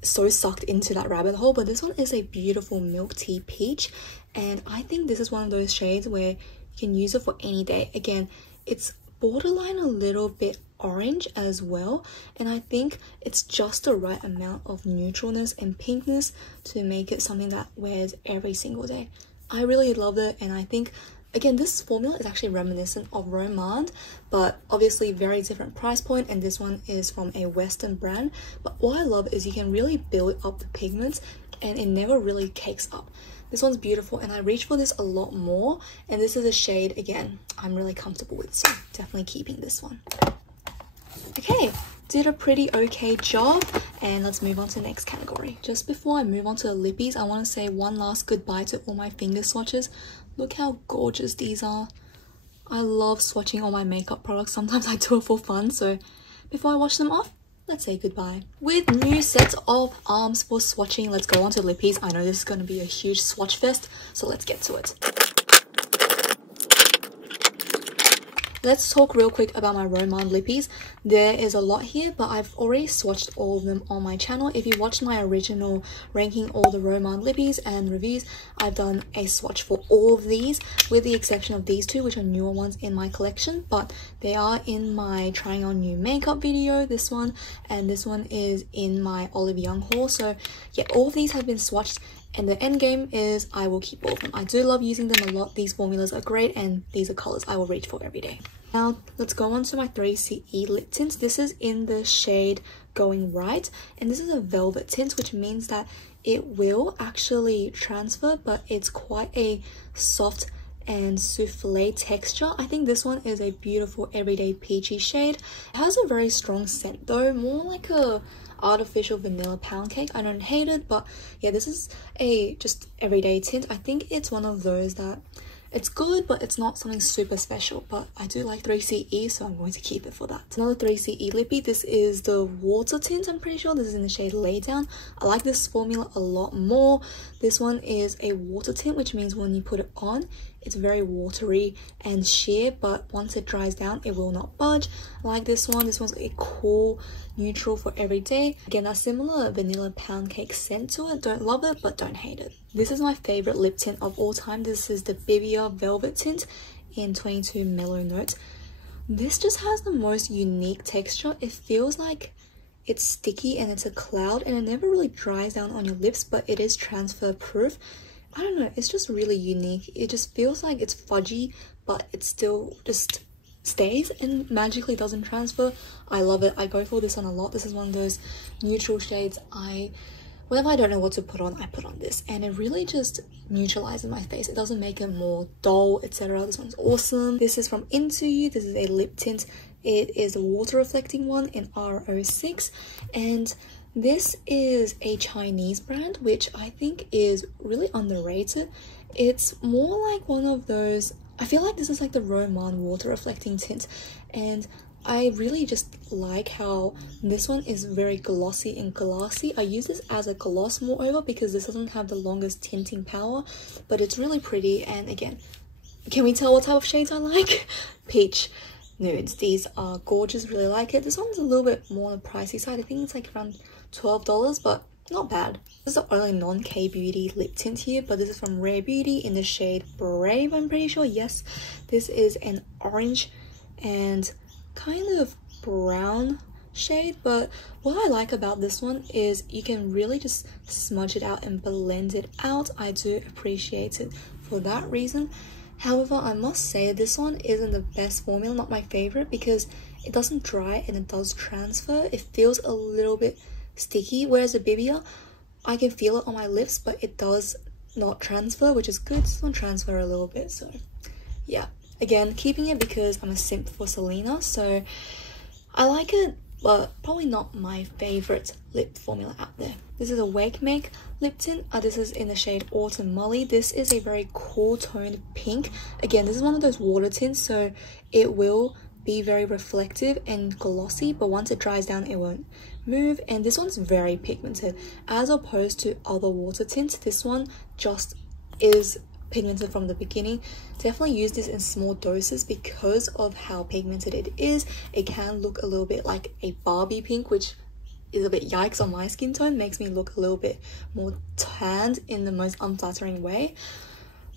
so sucked into that rabbit hole. But this one is a beautiful milk tea peach, and I think this is one of those shades where you can use it for any day. Again, it's borderline a little bit orange as well, and I think it's just the right amount of neutralness and pinkness to make it something that wears every single day. I really love it, and I think again this formula is actually reminiscent of Romand, but obviously very different price point, and this one is from a Western brand. But what I love is you can really build up the pigments and it never really cakes up. This one's beautiful, and I reach for this a lot more, and this is a shade again I'm really comfortable with, so definitely keeping this one. Okay, did a pretty okay job, and let's move on to the next category. Just before I move on to the lippies, I want to say one last goodbye to all my finger swatches. Look how gorgeous these are. I love swatching all my makeup products. Sometimes I do it for fun, so before I wash them off, let's say goodbye. With new sets of arms for swatching, let's go on to lippies. I know this is going to be a huge swatch fest, so let's get to it. Let's talk real quick about my Romand lippies. There is a lot here, but I've already swatched all of them on my channel. If you watched my original ranking all the Romand lippies and reviews, I've done a swatch for all of these, with the exception of these two, which are newer ones in my collection, but they are in my trying on new makeup video, this one, and this one is in my Olive Young haul. So yeah, all of these have been swatched, and the end game is I will keep all of them. I do love using them a lot. These formulas are great, and these are colors I will reach for every day. Now let's go on to my 3CE lip tint. This is in the shade Going Right, and this is a velvet tint, which means that it will actually transfer, but it's quite a soft and souffle texture. I think this one is a beautiful everyday peachy shade. It has a very strong scent though, more like a artificial vanilla pound cake. I don't hate it, but yeah, this is a just everyday tint. I think it's one of those that it's good, but it's not something super special. But I do like 3CE, so I'm going to keep it for that. Another 3CE lippy. This is the water tint, I'm pretty sure. This is in the shade Lay Down. I like this formula a lot more. This one is a water tint, which means when you put it on, it's very watery and sheer, but once it dries down it will not budge. Like this one's a cool neutral for every day. Again, a similar vanilla pound cake scent to it. Don't love it, but don't hate it. This is my favorite lip tint of all time. This is the Bibia Velvet Tint in 22 Mellow Note. This just has the most unique texture. It feels like it's sticky and it's a cloud, and it never really dries down on your lips, but it is transfer proof. I don't know, it's just really unique. It just feels like it's fudgy, but it still just stays and magically doesn't transfer. I love it. I go for this one a lot. This is one of those neutral shades whenever I don't know what to put on, I put on this, and it really just neutralizes my face. It doesn't make it more dull, etc. This one's awesome. This is from Into You. This is a lip tint. It is a water reflecting one in R06, and this is a Chinese brand, which I think is really underrated. It's more like one of those, I feel like this is like the Roman water reflecting tint, and I really just like how this one is very glossy and glassy. I use this as a gloss moreover because this doesn't have the longest tinting power, but it's really pretty. And again, can we tell what type of shades I like? Peach nudes. These are gorgeous, really like it. This one's a little bit more on the pricey side. I think it's like around $12, but not bad. This is the only non-K-beauty lip tint here, but this is from Rare Beauty in the shade Brave, I'm pretty sure. Yes, this is an orange and kind of brown shade, but what I like about this one is you can really just smudge it out and blend it out. I do appreciate it for that reason. However, I must say this one isn't the best formula, not my favorite, because it doesn't dry and it does transfer. It feels a little bit sticky, whereas the Bibia, I can feel it on my lips, but it does not transfer, which is good. This one transfer a little bit, so yeah. Again, keeping it because I'm a simp for Selena, so I like it, but probably not my favorite lip formula out there. This is a Wake Make lip tint. This is in the shade Autumn Molly. This is a very cool toned pink. Again, this is one of those water tints, so it will be very reflective and glossy, but once it dries down it won't move. And this one's very pigmented as opposed to other water tints. This one just is pigmented from the beginning. Definitely use this in small doses because of how pigmented it is. It can look a little bit like a Barbie pink, which is a bit yikes on my skin tone. Makes me look a little bit more tanned in the most unflattering way.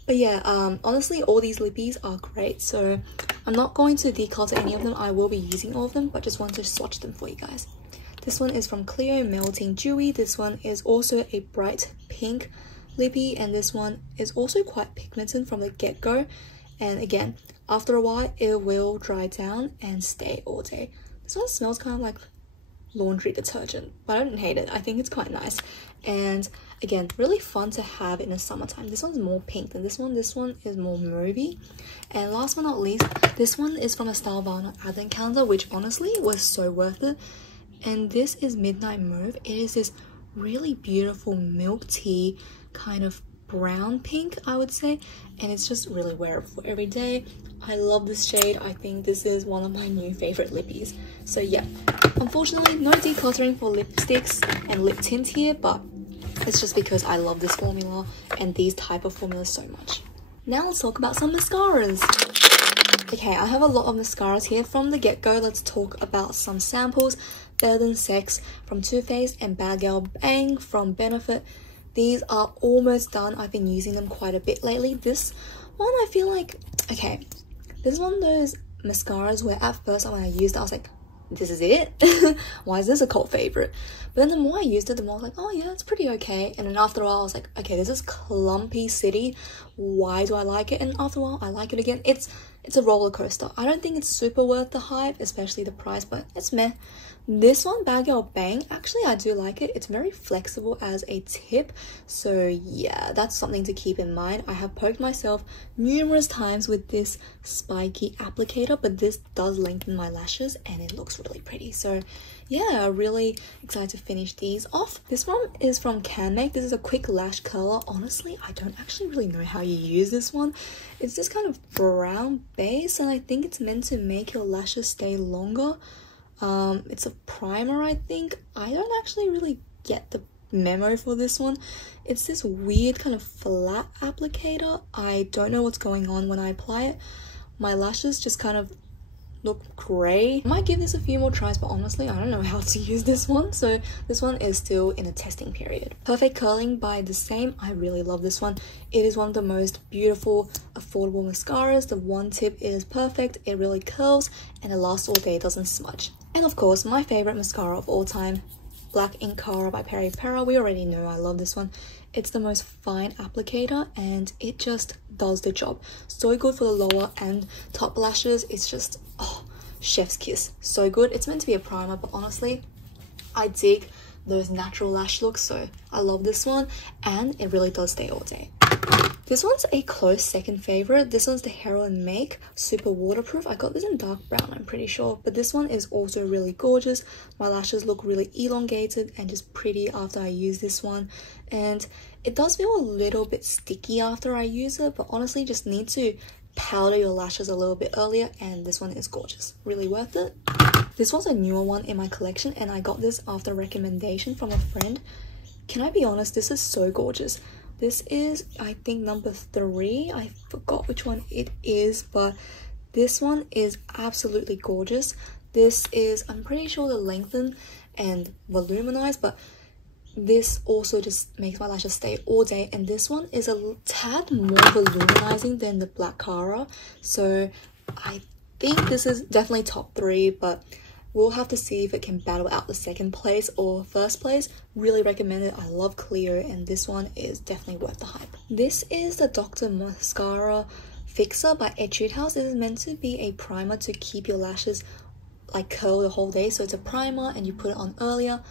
But yeah, honestly, all these lippies are great, so I'm not going to declutter any of them. I will be using all of them, but just want to swatch them for you guys. This one is from Cleo, Melting Dewy. This one is also a bright pink lippy, and this one is also quite pigmented from the get-go. And again, after a while it will dry down and stay all day. This one smells kind of like laundry detergent, but I don't hate it. I think it's quite nice, and again, really fun to have in the summertime. This one's more pink than this one. This one is more mauvey. And last but not least, this one is from a Style Vinyl advent calendar, which honestly was so worth it. And this is Midnight Mauve. It is this really beautiful milk tea kind of brown pink, I would say, and it's just really wearable for every day. I love this shade. I think this is one of my new favorite lippies. So yeah, unfortunately no decluttering for lipsticks and lip tint here, but it's just because I love this formula and these type of formulas so much. Now let's talk about some mascaras. Okay, I have a lot of mascaras here from the get-go. Let's talk about some samples. Better Than Sex from Too Faced and Bad Girl Bang from Benefit. These are almost done. I've been using them quite a bit lately. This one, I feel like, okay, this is one of those mascaras where at first when I used it, I was like, this is it? Why is this a cult favorite? But then the more I used it, the more I was like, oh yeah, it's pretty okay. And then after a while I was like, okay, this is Clumpy City. Why do I like it? And after a while I like it again. It's a roller coaster. I don't think it's super worth the hype, especially the price, but it's meh. This one, Bad Girl Bang, actually I do like it. It's very flexible as a tip, so yeah, that's something to keep in mind. I have poked myself numerous times with this spiky applicator, but this does lengthen my lashes and it looks really pretty. So yeah, really excited to finish these off. This one is from Can Make. This is a quick lash curler. Honestly, I don't actually really know how you use this one. It's this kind of brown base, and I think it's meant to make your lashes stay longer. It's a primer, I think. I don't actually really get the memo for this one. It's this weird kind of flat applicator. I don't know what's going on when I apply it. My lashes just kind of look grey. I might give this a few more tries, but honestly I don't know how to use this one, so this one is still in a testing period. Perfect Curling by The Same. I really love this one. It is one of the most beautiful affordable mascaras. The one tip is perfect, it really curls and it lasts all day, it doesn't smudge. And of course my favorite mascara of all time, Black Ink Cara by Peri Pera. We already know I love this one. It's the most fine applicator and it just does the job. So good for the lower and top lashes. It's just, oh, chef's kiss. So good. It's meant to be a primer, but honestly I dig those natural lash looks, so I love this one and it really does stay all day. This one's a close second favorite. This one's the Heroin Make Super Waterproof. I got this in dark brown, I'm pretty sure, but this one is also really gorgeous. My lashes look really elongated and just pretty after I use this one, and it does feel a little bit sticky after I use it, but honestly just need to powder your lashes a little bit earlier, and this one is gorgeous, really worth it. This one's a newer one in my collection and I got this after recommendation from a friend. Can I be honest, this is so gorgeous. This is, I think, number 3. I forgot which one it is, but this one is absolutely gorgeous. This is, I'm pretty sure, the Lengthen and Voluminize, but this also just makes my lashes stay all day. And this one is a tad more voluminizing than the Black Cara, so I think this is definitely top 3, but we'll have to see if it can battle out the second place or first place. Really recommend it. I love Cleo and this one is definitely worth the hype. This is the Dr. Mascara Fixer by Etude House. This is meant to be a primer to keep your lashes like curl the whole day. So it's a primer and you put it on earlier.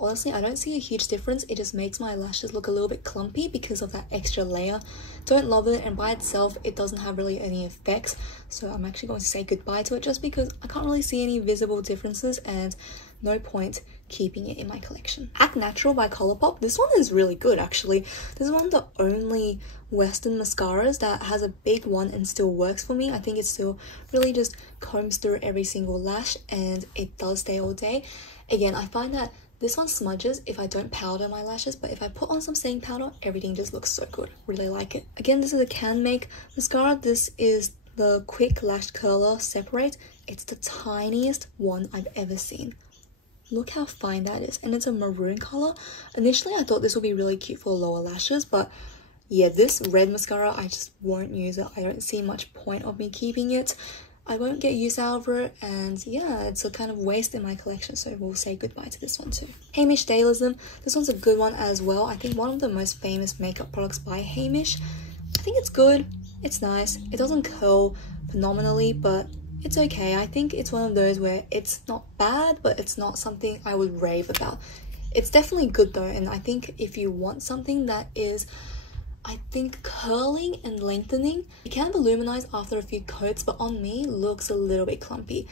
Honestly, I don't see a huge difference. It just makes my lashes look a little bit clumpy because of that extra layer. Don't love it, and by itself it doesn't have really any effects, so I'm actually going to say goodbye to it just because I can't really see any visible differences and no point keeping it in my collection. Act Natural by Colourpop. This one is really good actually. This is one of the only Western mascaras that has a big one and still works for me. I think it still really just combs through every single lash and it does stay all day. Again, I find that this one smudges if I don't powder my lashes, but if I put on some setting powder, everything just looks so good. Really like it. Again, this is a Can Make mascara. This is the Quick Lash Curler Separate. It's the tiniest one I've ever seen. Look how fine that is, and it's a maroon color. Initially, I thought this would be really cute for lower lashes, but yeah, this red mascara, I just won't use it. I don't see much point of me keeping it. I won't get use out of it, and yeah, it's a kind of waste in my collection, so we'll say goodbye to this one too. Hamish Daylism. This one's a good one as well. I think one of the most famous makeup products by Hamish. I think it's good, it's nice, it doesn't curl phenomenally, but it's okay. I think it's one of those where it's not bad, but it's not something I would rave about. It's definitely good though, and I think if you want something that is, I think, curling and lengthening, it can voluminize after a few coats, but on me looks a little bit clumpy.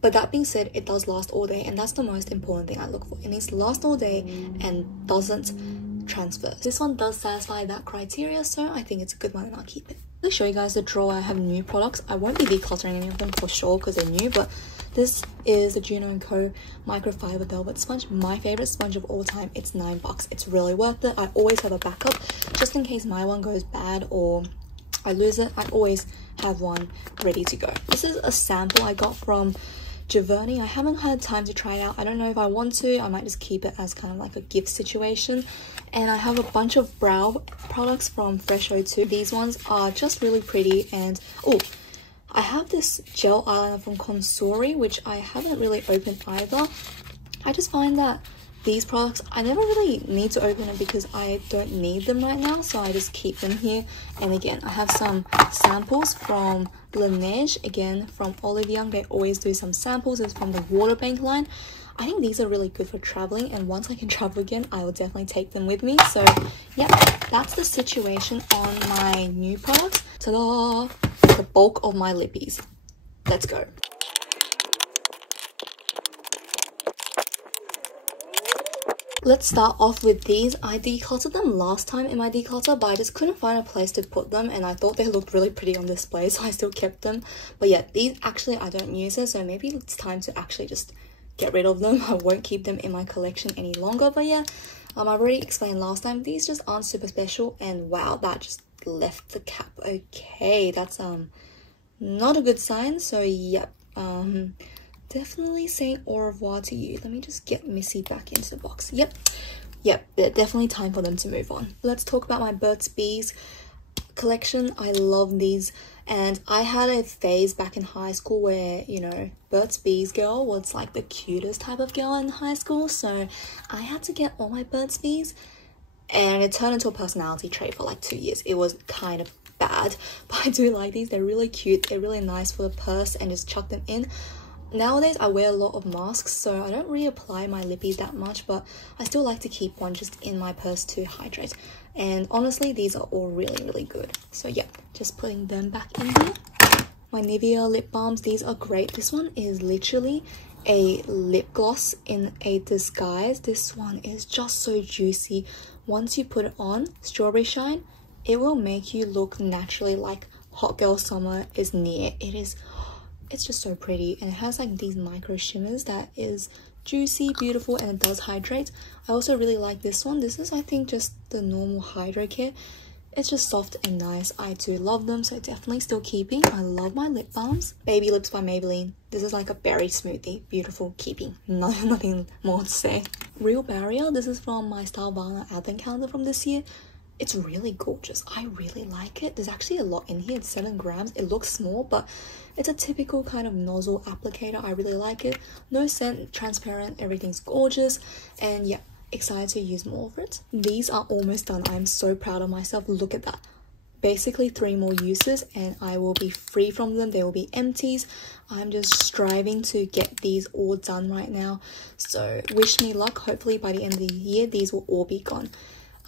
But that being said, it does last all day, and that's the most important thing I look for. It needs to last all day and doesn't transfer. This one does satisfy that criteria, so I think it's a good one and I'll keep it. Let me show you guys the drawer. I have new products. I won't be decluttering any of them for sure because they're new, but this is the Juno & Co microfiber velvet sponge. My favorite sponge of all time. It's $9. It's really worth it. I always have a backup just in case my one goes bad or I lose it. I always have one ready to go. This is a sample I got from Giverny. I haven't had time to try it out. I don't know if I want to. I might just keep it as kind of like a gift situation. And I have a bunch of brow products from Fresh O2. These ones are just really pretty, and oh, I have this gel eyeliner from Consori, which I haven't really opened either. I just find that these products, I never really need to open it because I don't need them right now, so I just keep them here. And again, I have some samples from Laneige, again from Olive Young. They always do some samples. It's from the Waterbank line. I think these are really good for traveling, and once I can travel again, I will definitely take them with me. So yeah, that's the situation on my new products. Ta-da! The bulk of my lippies. Let's go. Let's start off with these. I decluttered them last time in my declutter, but I just couldn't find a place to put them, and I thought they looked really pretty on display, so I still kept them. But yeah, these actually I don't use it, so maybe it's time to actually just get rid of them. I won't keep them in my collection any longer. But yeah, I've already explained last time, these just aren't super special. And wow, that just left the cap. Okay, that's not a good sign. So yep, definitely saying au revoir to you. Let me just get Missy back into the box. Yep, definitely time for them to move on. Let's talk about my Burt's Bees collection. I love these, and I had a phase back in high school where, you know, Burt's Bees girl was like the cutest type of girl in high school, so I had to get all my Burt's Bees, and it turned into a personality trait for like 2 years. It was kind of bad, but I do like these. They're really cute, they're really nice for the purse, and just chuck them in. Nowadays I wear a lot of masks, so I don't really apply my lippies that much, but I still like to keep one just in my purse to hydrate. And honestly, these are all really good. So yeah, just putting them back in here. My Nivea lip balms, these are great. This one is literally a lip gloss in a disguise. This one is just so juicy. Once you put it on, strawberry shine, it will make you look naturally like hot girl summer is near. It's just so pretty, and it has like these micro shimmers that is juicy, beautiful, and it does hydrate. I also really like this one. This is, I think, just the normal Hydro Care. It's just soft and nice. I do love them, so definitely still keeping. I love my lip balms. Baby Lips by Maybelline. This is like a berry smoothie. Beautiful, keeping. Nothing more to say. Real Barrier. This is from my Stylevana advent calendar from this year. It's really gorgeous. I really like it. There's actually a lot in here. It's 7 grams. It looks small, but it's a typical kind of nozzle applicator. I really like it. No scent, transparent, everything's gorgeous. And yeah, excited to use more of it. These are almost done. I'm so proud of myself. Look at that. Basically 3 more uses and I will be free from them. They will be empties. I'm just striving to get these all done right now. So wish me luck. Hopefully by the end of the year, these will all be gone.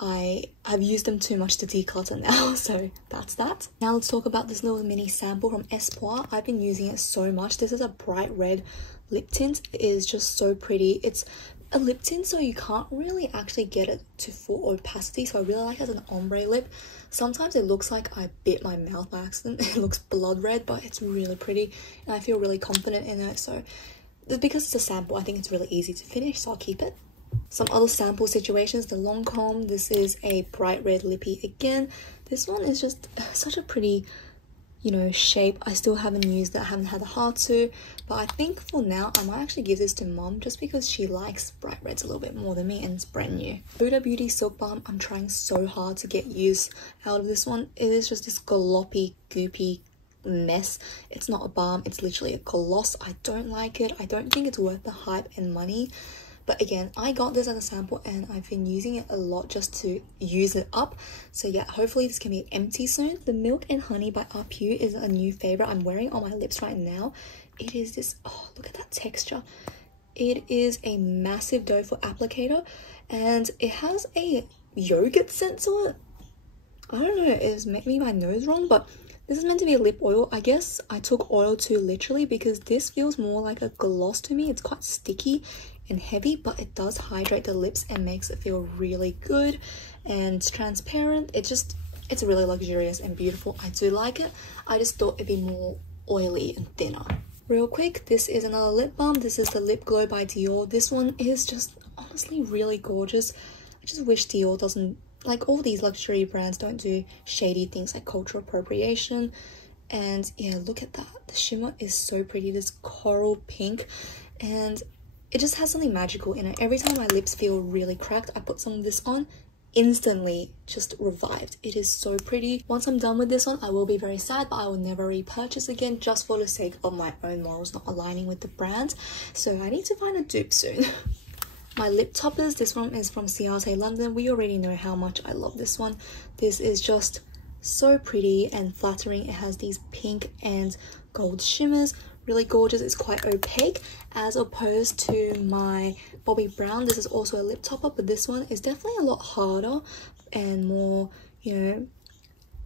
I've used them too much to declutter now, so that's that. Now let's talk about this little mini sample from Espoir. I've been using it so much. This is a bright red lip tint. It is just so pretty. It's a lip tint, so you can't really actually get it to full opacity, so I really like it as an ombre lip. Sometimes it looks like I bit my mouth by accident. It looks blood red, but it's really pretty and I feel really confident in it. So because it's a sample, I think it's really easy to finish, so I'll keep it. Some other sample situations, the Lancome. This is a bright red lippy again. This one is just such a pretty, you know, shape. I still haven't used it. I haven't had the heart to, but I think for now I might actually give this to mom just because she likes bright reds a little bit more than me and it's brand new. Huda Beauty Silk Balm. I'm trying so hard to get use out of this one. It is just this gloppy, goopy mess. It's not a balm, it's literally a gloss. I don't like it. I don't think it's worth the hype and money. But again, I got this as a sample and I've been using it a lot just to use it up. So yeah, hopefully this can be empty soon. The Milk and Honey by Arpue is a new favorite I'm wearing on my lips right now. It is this, oh, look at that texture. It is a massive doe foot applicator and it has a yogurt scent to it. I don't know, it's maybe my nose wrong, but this is meant to be a lip oil. I guess I took oil too literally because this feels more like a gloss to me. It's quite sticky and heavy, but it does hydrate the lips and makes it feel really good and transparent. It's really luxurious and beautiful. I do like it. I just thought it'd be more oily and thinner. Real quick, this is another lip balm. This is the Lip Glow by Dior. This one is just honestly really gorgeous. I just wish Dior doesn't, like all these luxury brands don't do shady things like cultural appropriation. And yeah, look at that. The shimmer is so pretty. This coral pink and it just has something magical in it. Every time my lips feel really cracked, I put some of this on, instantly just revived. It is so pretty. Once I'm done with this one, I will be very sad, but I will never repurchase again just for the sake of my own morals not aligning with the brand. So I need to find a dupe soon. My lip toppers, this one is from Ciate London. We already know how much I love this one. This is just so pretty and flattering. It has these pink and gold shimmers. Really gorgeous. It's quite opaque as opposed to my Bobbi Brown. This is also a lip topper, but this one is definitely a lot harder and more, you know,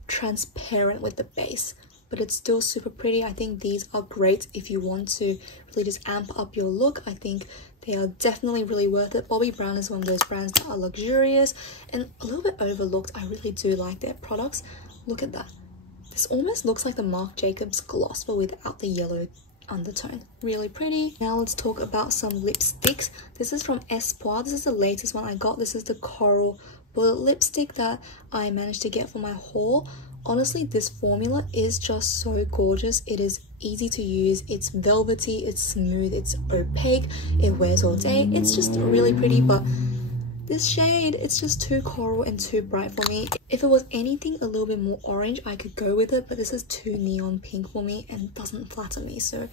transparent with the base, but it's still super pretty. I think these are great if you want to really just amp up your look. I think they are definitely really worth it. Bobbi Brown is one of those brands that are luxurious and a little bit overlooked. I really do like their products. Look at that. This almost looks like the Marc Jacobs gloss, but without the yellow undertone. Really pretty. Now let's talk about some lipsticks. This is from Espoir. This is the latest one I got. This is the Coral Bullet lipstick that I managed to get for my haul. Honestly, this formula is just so gorgeous. It is easy to use, it's velvety, it's smooth, it's opaque, it wears all day. It's just really pretty, but this shade, it's just too coral and too bright for me. If it was anything a little bit more orange, I could go with it, but this is too neon pink for me and doesn't flatter me. So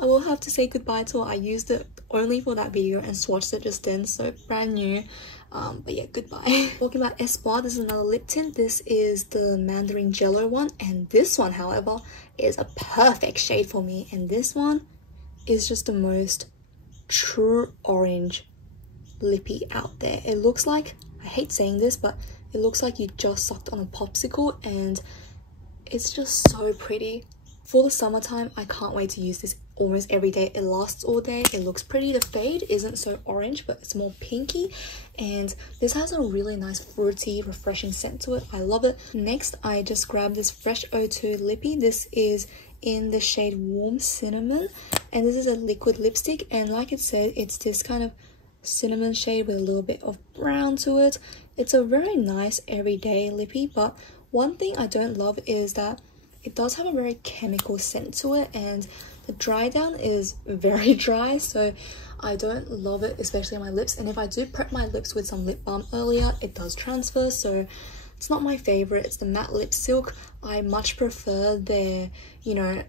I will have to say goodbye to it. I used it only for that video and swatched it just then, so brand new. But yeah, goodbye. Talking about Espoir, this is another lip tint. This is the Mandarin Jello one, and this one, however, is a perfect shade for me. And this one is just the most true orange lippy out there. It looks like, I hate saying this, but it looks like you just sucked on a popsicle, and it's just so pretty. For the summertime, I can't wait to use this almost every day. It lasts all day. It looks pretty. The fade isn't so orange, but it's more pinky, and this has a really nice fruity, refreshing scent to it. I love it. Next, I just grabbed this Fresh O2 lippy. This is in the shade Warm Cinnamon, and this is a liquid lipstick, and like it said, it's this kind of cinnamon shade with a little bit of brown to it. It's a very nice everyday lippy, but one thing I don't love is that it does have a very chemical scent to it, and the dry down is very dry, so I don't love it, especially on my lips. And if I do prep my lips with some lip balm earlier, it does transfer, so it's not my favorite. It's the Matte Lip Silk. I much prefer their, you know,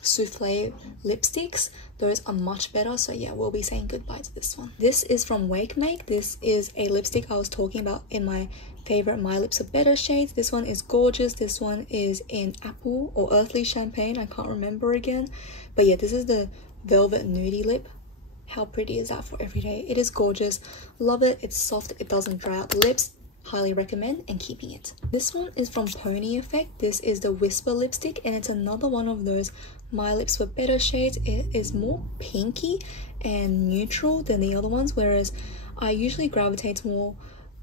souffle lipsticks. Those are much better, so yeah, we'll be saying goodbye to this one. This is from Wake Make. This is a lipstick I was talking about in my favorite My Lips Are Better shades. This one is gorgeous. This one is in Apple or Earthly Champagne, I can't remember again, but yeah, this is the Velvet Nudie Lip. How pretty is that for everyday? It is gorgeous. Love it. It's soft, it doesn't dry out the lips. Highly recommend and keeping it. This one is from Pony Effect. This is the Whisper lipstick, and it's another one of those My Lips Were Better shades. It is more pinky and neutral than the other ones, whereas I usually gravitate more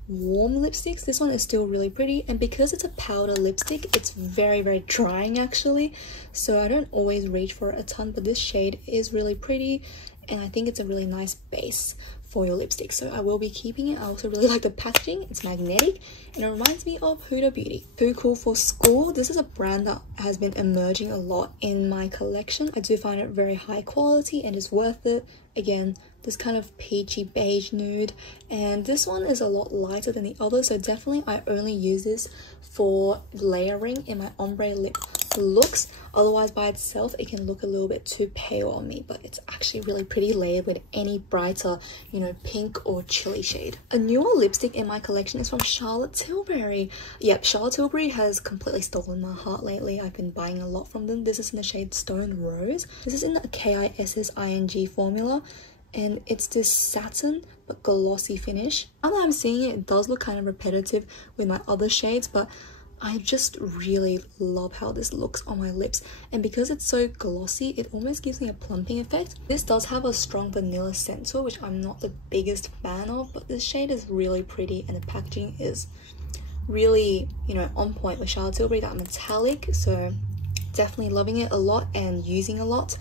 warm lipsticks. This one is still really pretty, and because it's a powder lipstick, it's very drying actually, so I don't always reach for it a ton, but this shade is really pretty, and I think it's a really nice base for your lipstick, so I will be keeping it. I also really like the packaging. It's magnetic and it reminds me of Huda Beauty. Too Cool for School. This is a brand that has been emerging a lot in my collection. I do find it very high quality and it's worth it. Again, this kind of peachy beige nude, and this one is a lot lighter than the other, so definitely I only use this for layering in my ombre lip looks. Otherwise by itself it can look a little bit too pale on me, but it's actually really pretty layered with any brighter, you know, pink or chilly shade. A newer lipstick in my collection is from Charlotte Tilbury. Yep, Charlotte Tilbury has completely stolen my heart lately. I've been buying a lot from them. This is in the shade Stone Rose. This is in the KISSING formula, and it's this satin but glossy finish. Now that I'm seeing it, it does look kind of repetitive with my other shades, but I just really love how this looks on my lips, and because it's so glossy, it almost gives me a plumping effect. This does have a strong vanilla scent to it, which I'm not the biggest fan of, but this shade is really pretty, and the packaging is really, you know, on point with Charlotte Tilbury, that metallic, so definitely loving it a lot and using a lot.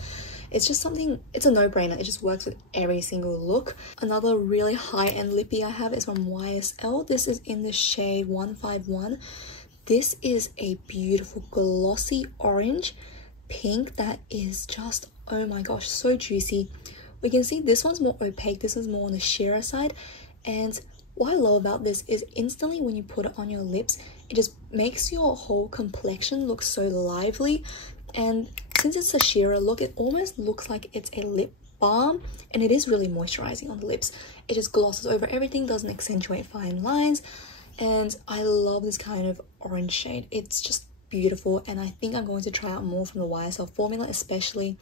It's just something, it's a no-brainer. It just works with every single look. Another really high-end lippy I have is from YSL. This is in the shade 151. This is a beautiful glossy orange pink that is just, oh my gosh, so juicy. We can see this one's more opaque. This is more on the sheerer side. And what I love about this is instantly when you put it on your lips, it just makes your whole complexion look so lively. And since it's a sheerer look, it almost looks like it's a lip balm, and it is really moisturizing on the lips. It just glosses over everything, doesn't accentuate fine lines, and I love this kind of orange shade. It's just beautiful, and I think I'm going to try out more from the YSL formula, especially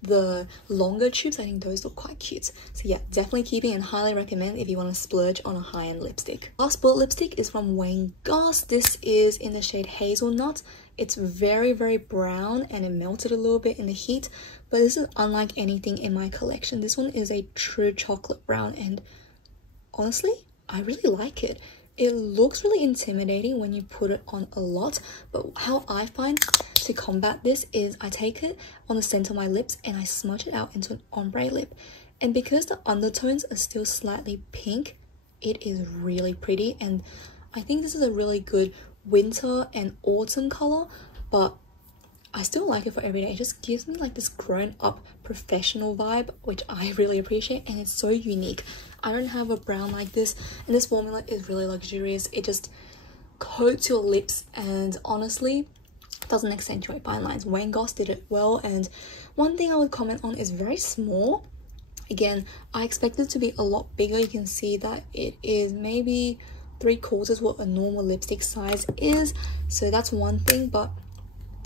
the longer tubes. I think those look quite cute. So yeah, definitely keeping and highly recommend if you want to splurge on a high-end lipstick. Last bullet lipstick is from Wayne Goss. This is in the shade Hazelnut. It's very brown and it melted a little bit in the heat, but this is unlike anything in my collection. This one is a true chocolate brown, and honestly I really like it. It looks really intimidating when you put it on a lot, but how I find to combat this is I take it on the center of my lips and I smudge it out into an ombre lip. And because the undertones are still slightly pink, it is really pretty, and I think this is a really good winter and autumn color, but I still like it for every day. It just gives me like this grown-up professional vibe, which I really appreciate, and it's so unique. I don't have a brown like this, and this formula is really luxurious. It just coats your lips and honestly doesn't accentuate fine lines. Wayne Goss did it well, and one thing I would comment on is very small. Again, I expected it to be a lot bigger. You can see that it is maybe 3/4 what a normal lipstick size is, so that's one thing, but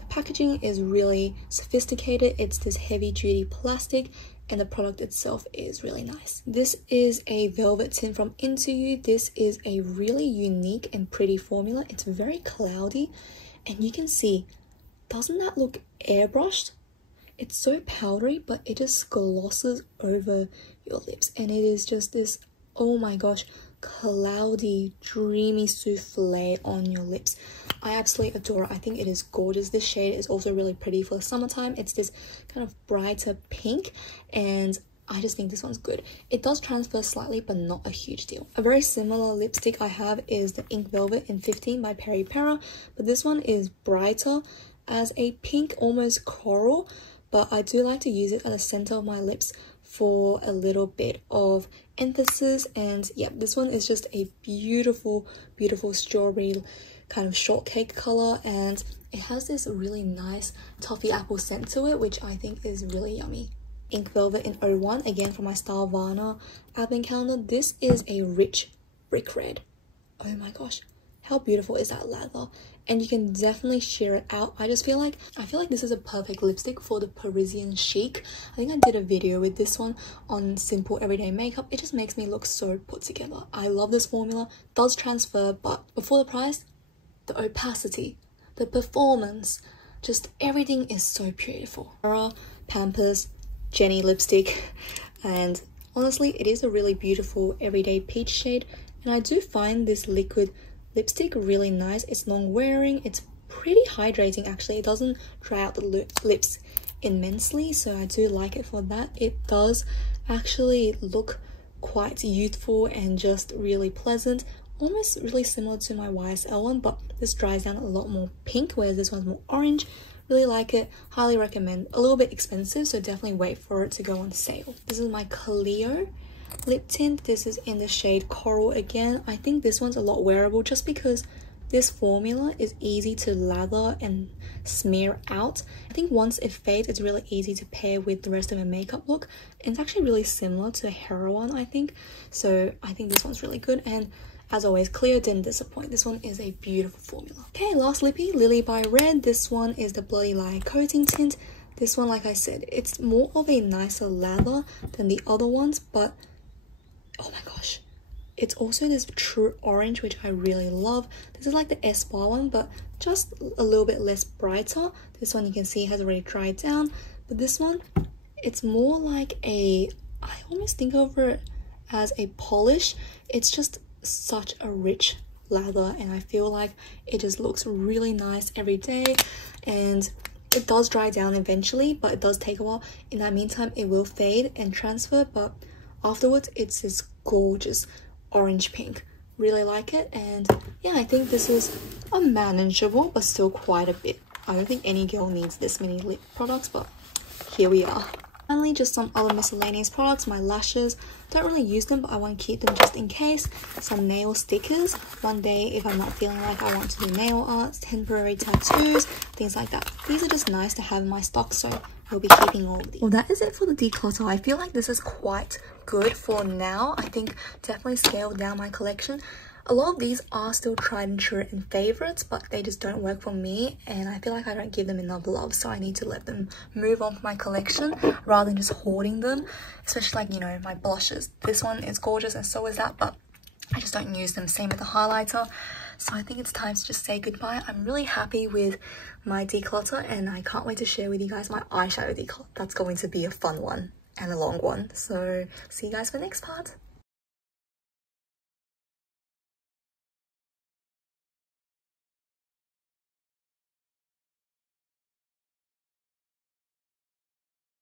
packaging is really sophisticated. It's this heavy duty plastic, and the product itself is really nice. This is a velvet tint from Into You. This is a really unique and pretty formula. It's very cloudy, and you can see, doesn't that look airbrushed? It's so powdery, but it just glosses over your lips, and it is just this, oh my gosh, cloudy, dreamy souffle on your lips. I absolutely adore it. I think it is gorgeous. This shade is also really pretty for the summertime. It's this kind of brighter pink, and I just think this one's good. It does transfer slightly, but not a huge deal. A very similar lipstick I have is the Ink Velvet in 15 by Peri Para, but this one is brighter as a pink, almost coral, but I do like to use it at the center of my lips for a little bit of emphasis. And yeah, this one is just a beautiful, beautiful strawberry kind of shortcake color, and it has this really nice toffee apple scent to it, which I think is really yummy. Ink Velvet in 01, again from my Stylevana advent calendar. This is a rich brick red. Oh my gosh, how beautiful is that lather? And you can definitely sheer it out. I feel like this is a perfect lipstick for the Parisian chic. I think I did a video with this one on simple everyday makeup. It just makes me look so put together. I love this formula. Does transfer, but before the price, the opacity, the performance, just everything is so beautiful. Pampers Jenny lipstick, and honestly it is a really beautiful everyday peach shade, and I do find this liquid lipstick really nice. It's long wearing, it's pretty hydrating actually. It doesn't dry out the lips immensely, so I do like it for that. It does actually look quite youthful and just really pleasant, almost really similar to my YSL one, but this dries down a lot more pink, whereas this one's more orange. Really like it, highly recommend. A little bit expensive, so definitely wait for it to go on sale. This is my Clio lip tint. This is in the shade Coral again. I think this one's a lot wearable just because this formula is easy to lather and smear out. I think once it fades, it's really easy to pair with the rest of a makeup look. And it's actually really similar to a Hera one, I think. So I think this one's really good, and as always, Clio didn't disappoint. This one is a beautiful formula. Okay, last lippy, Lily by Red. This one is the Bloody Lie coating tint. This one, like I said, it's more of a nicer lather than the other ones, but oh my gosh, it's also this true orange, which I really love. This is like the S bar one, but just a little bit less brighter. This one you can see has already dried down, but this one, it's more like a, I almost think of it as a polish. It's just such a rich lather, and I feel like it just looks really nice every day, and it does dry down eventually, but it does take a while. In that meantime, it will fade and transfer, but afterwards it's this gorgeous orange pink. Really like it, and yeah, I think this is a manageable but still quite a bit. I don't think any girl needs this many lip products, but here we are. Finally, just some other miscellaneous products. My lashes, don't really use them, but I want to keep them just in case. Some nail stickers, one day if I'm not feeling like I want to do nail arts, temporary tattoos, things like that. These are just nice to have in my stock, so I'll be keeping all of these. Well, that is it for the declutter. I feel like this is quite good for now. I think definitely scaled down my collection. A lot of these are still tried and true and favorites, but they just don't work for me, and I feel like I don't give them enough love, so I need to let them move on from my collection rather than just hoarding them. Especially like, you know, my blushes. This one is gorgeous and so is that, but I just don't use them. Same with the highlighter. So I think it's time to just say goodbye. I'm really happy with my declutter, and I can't wait to share with you guys my eyeshadow declutter. That's going to be a fun one and a long one. So see you guys for the next part.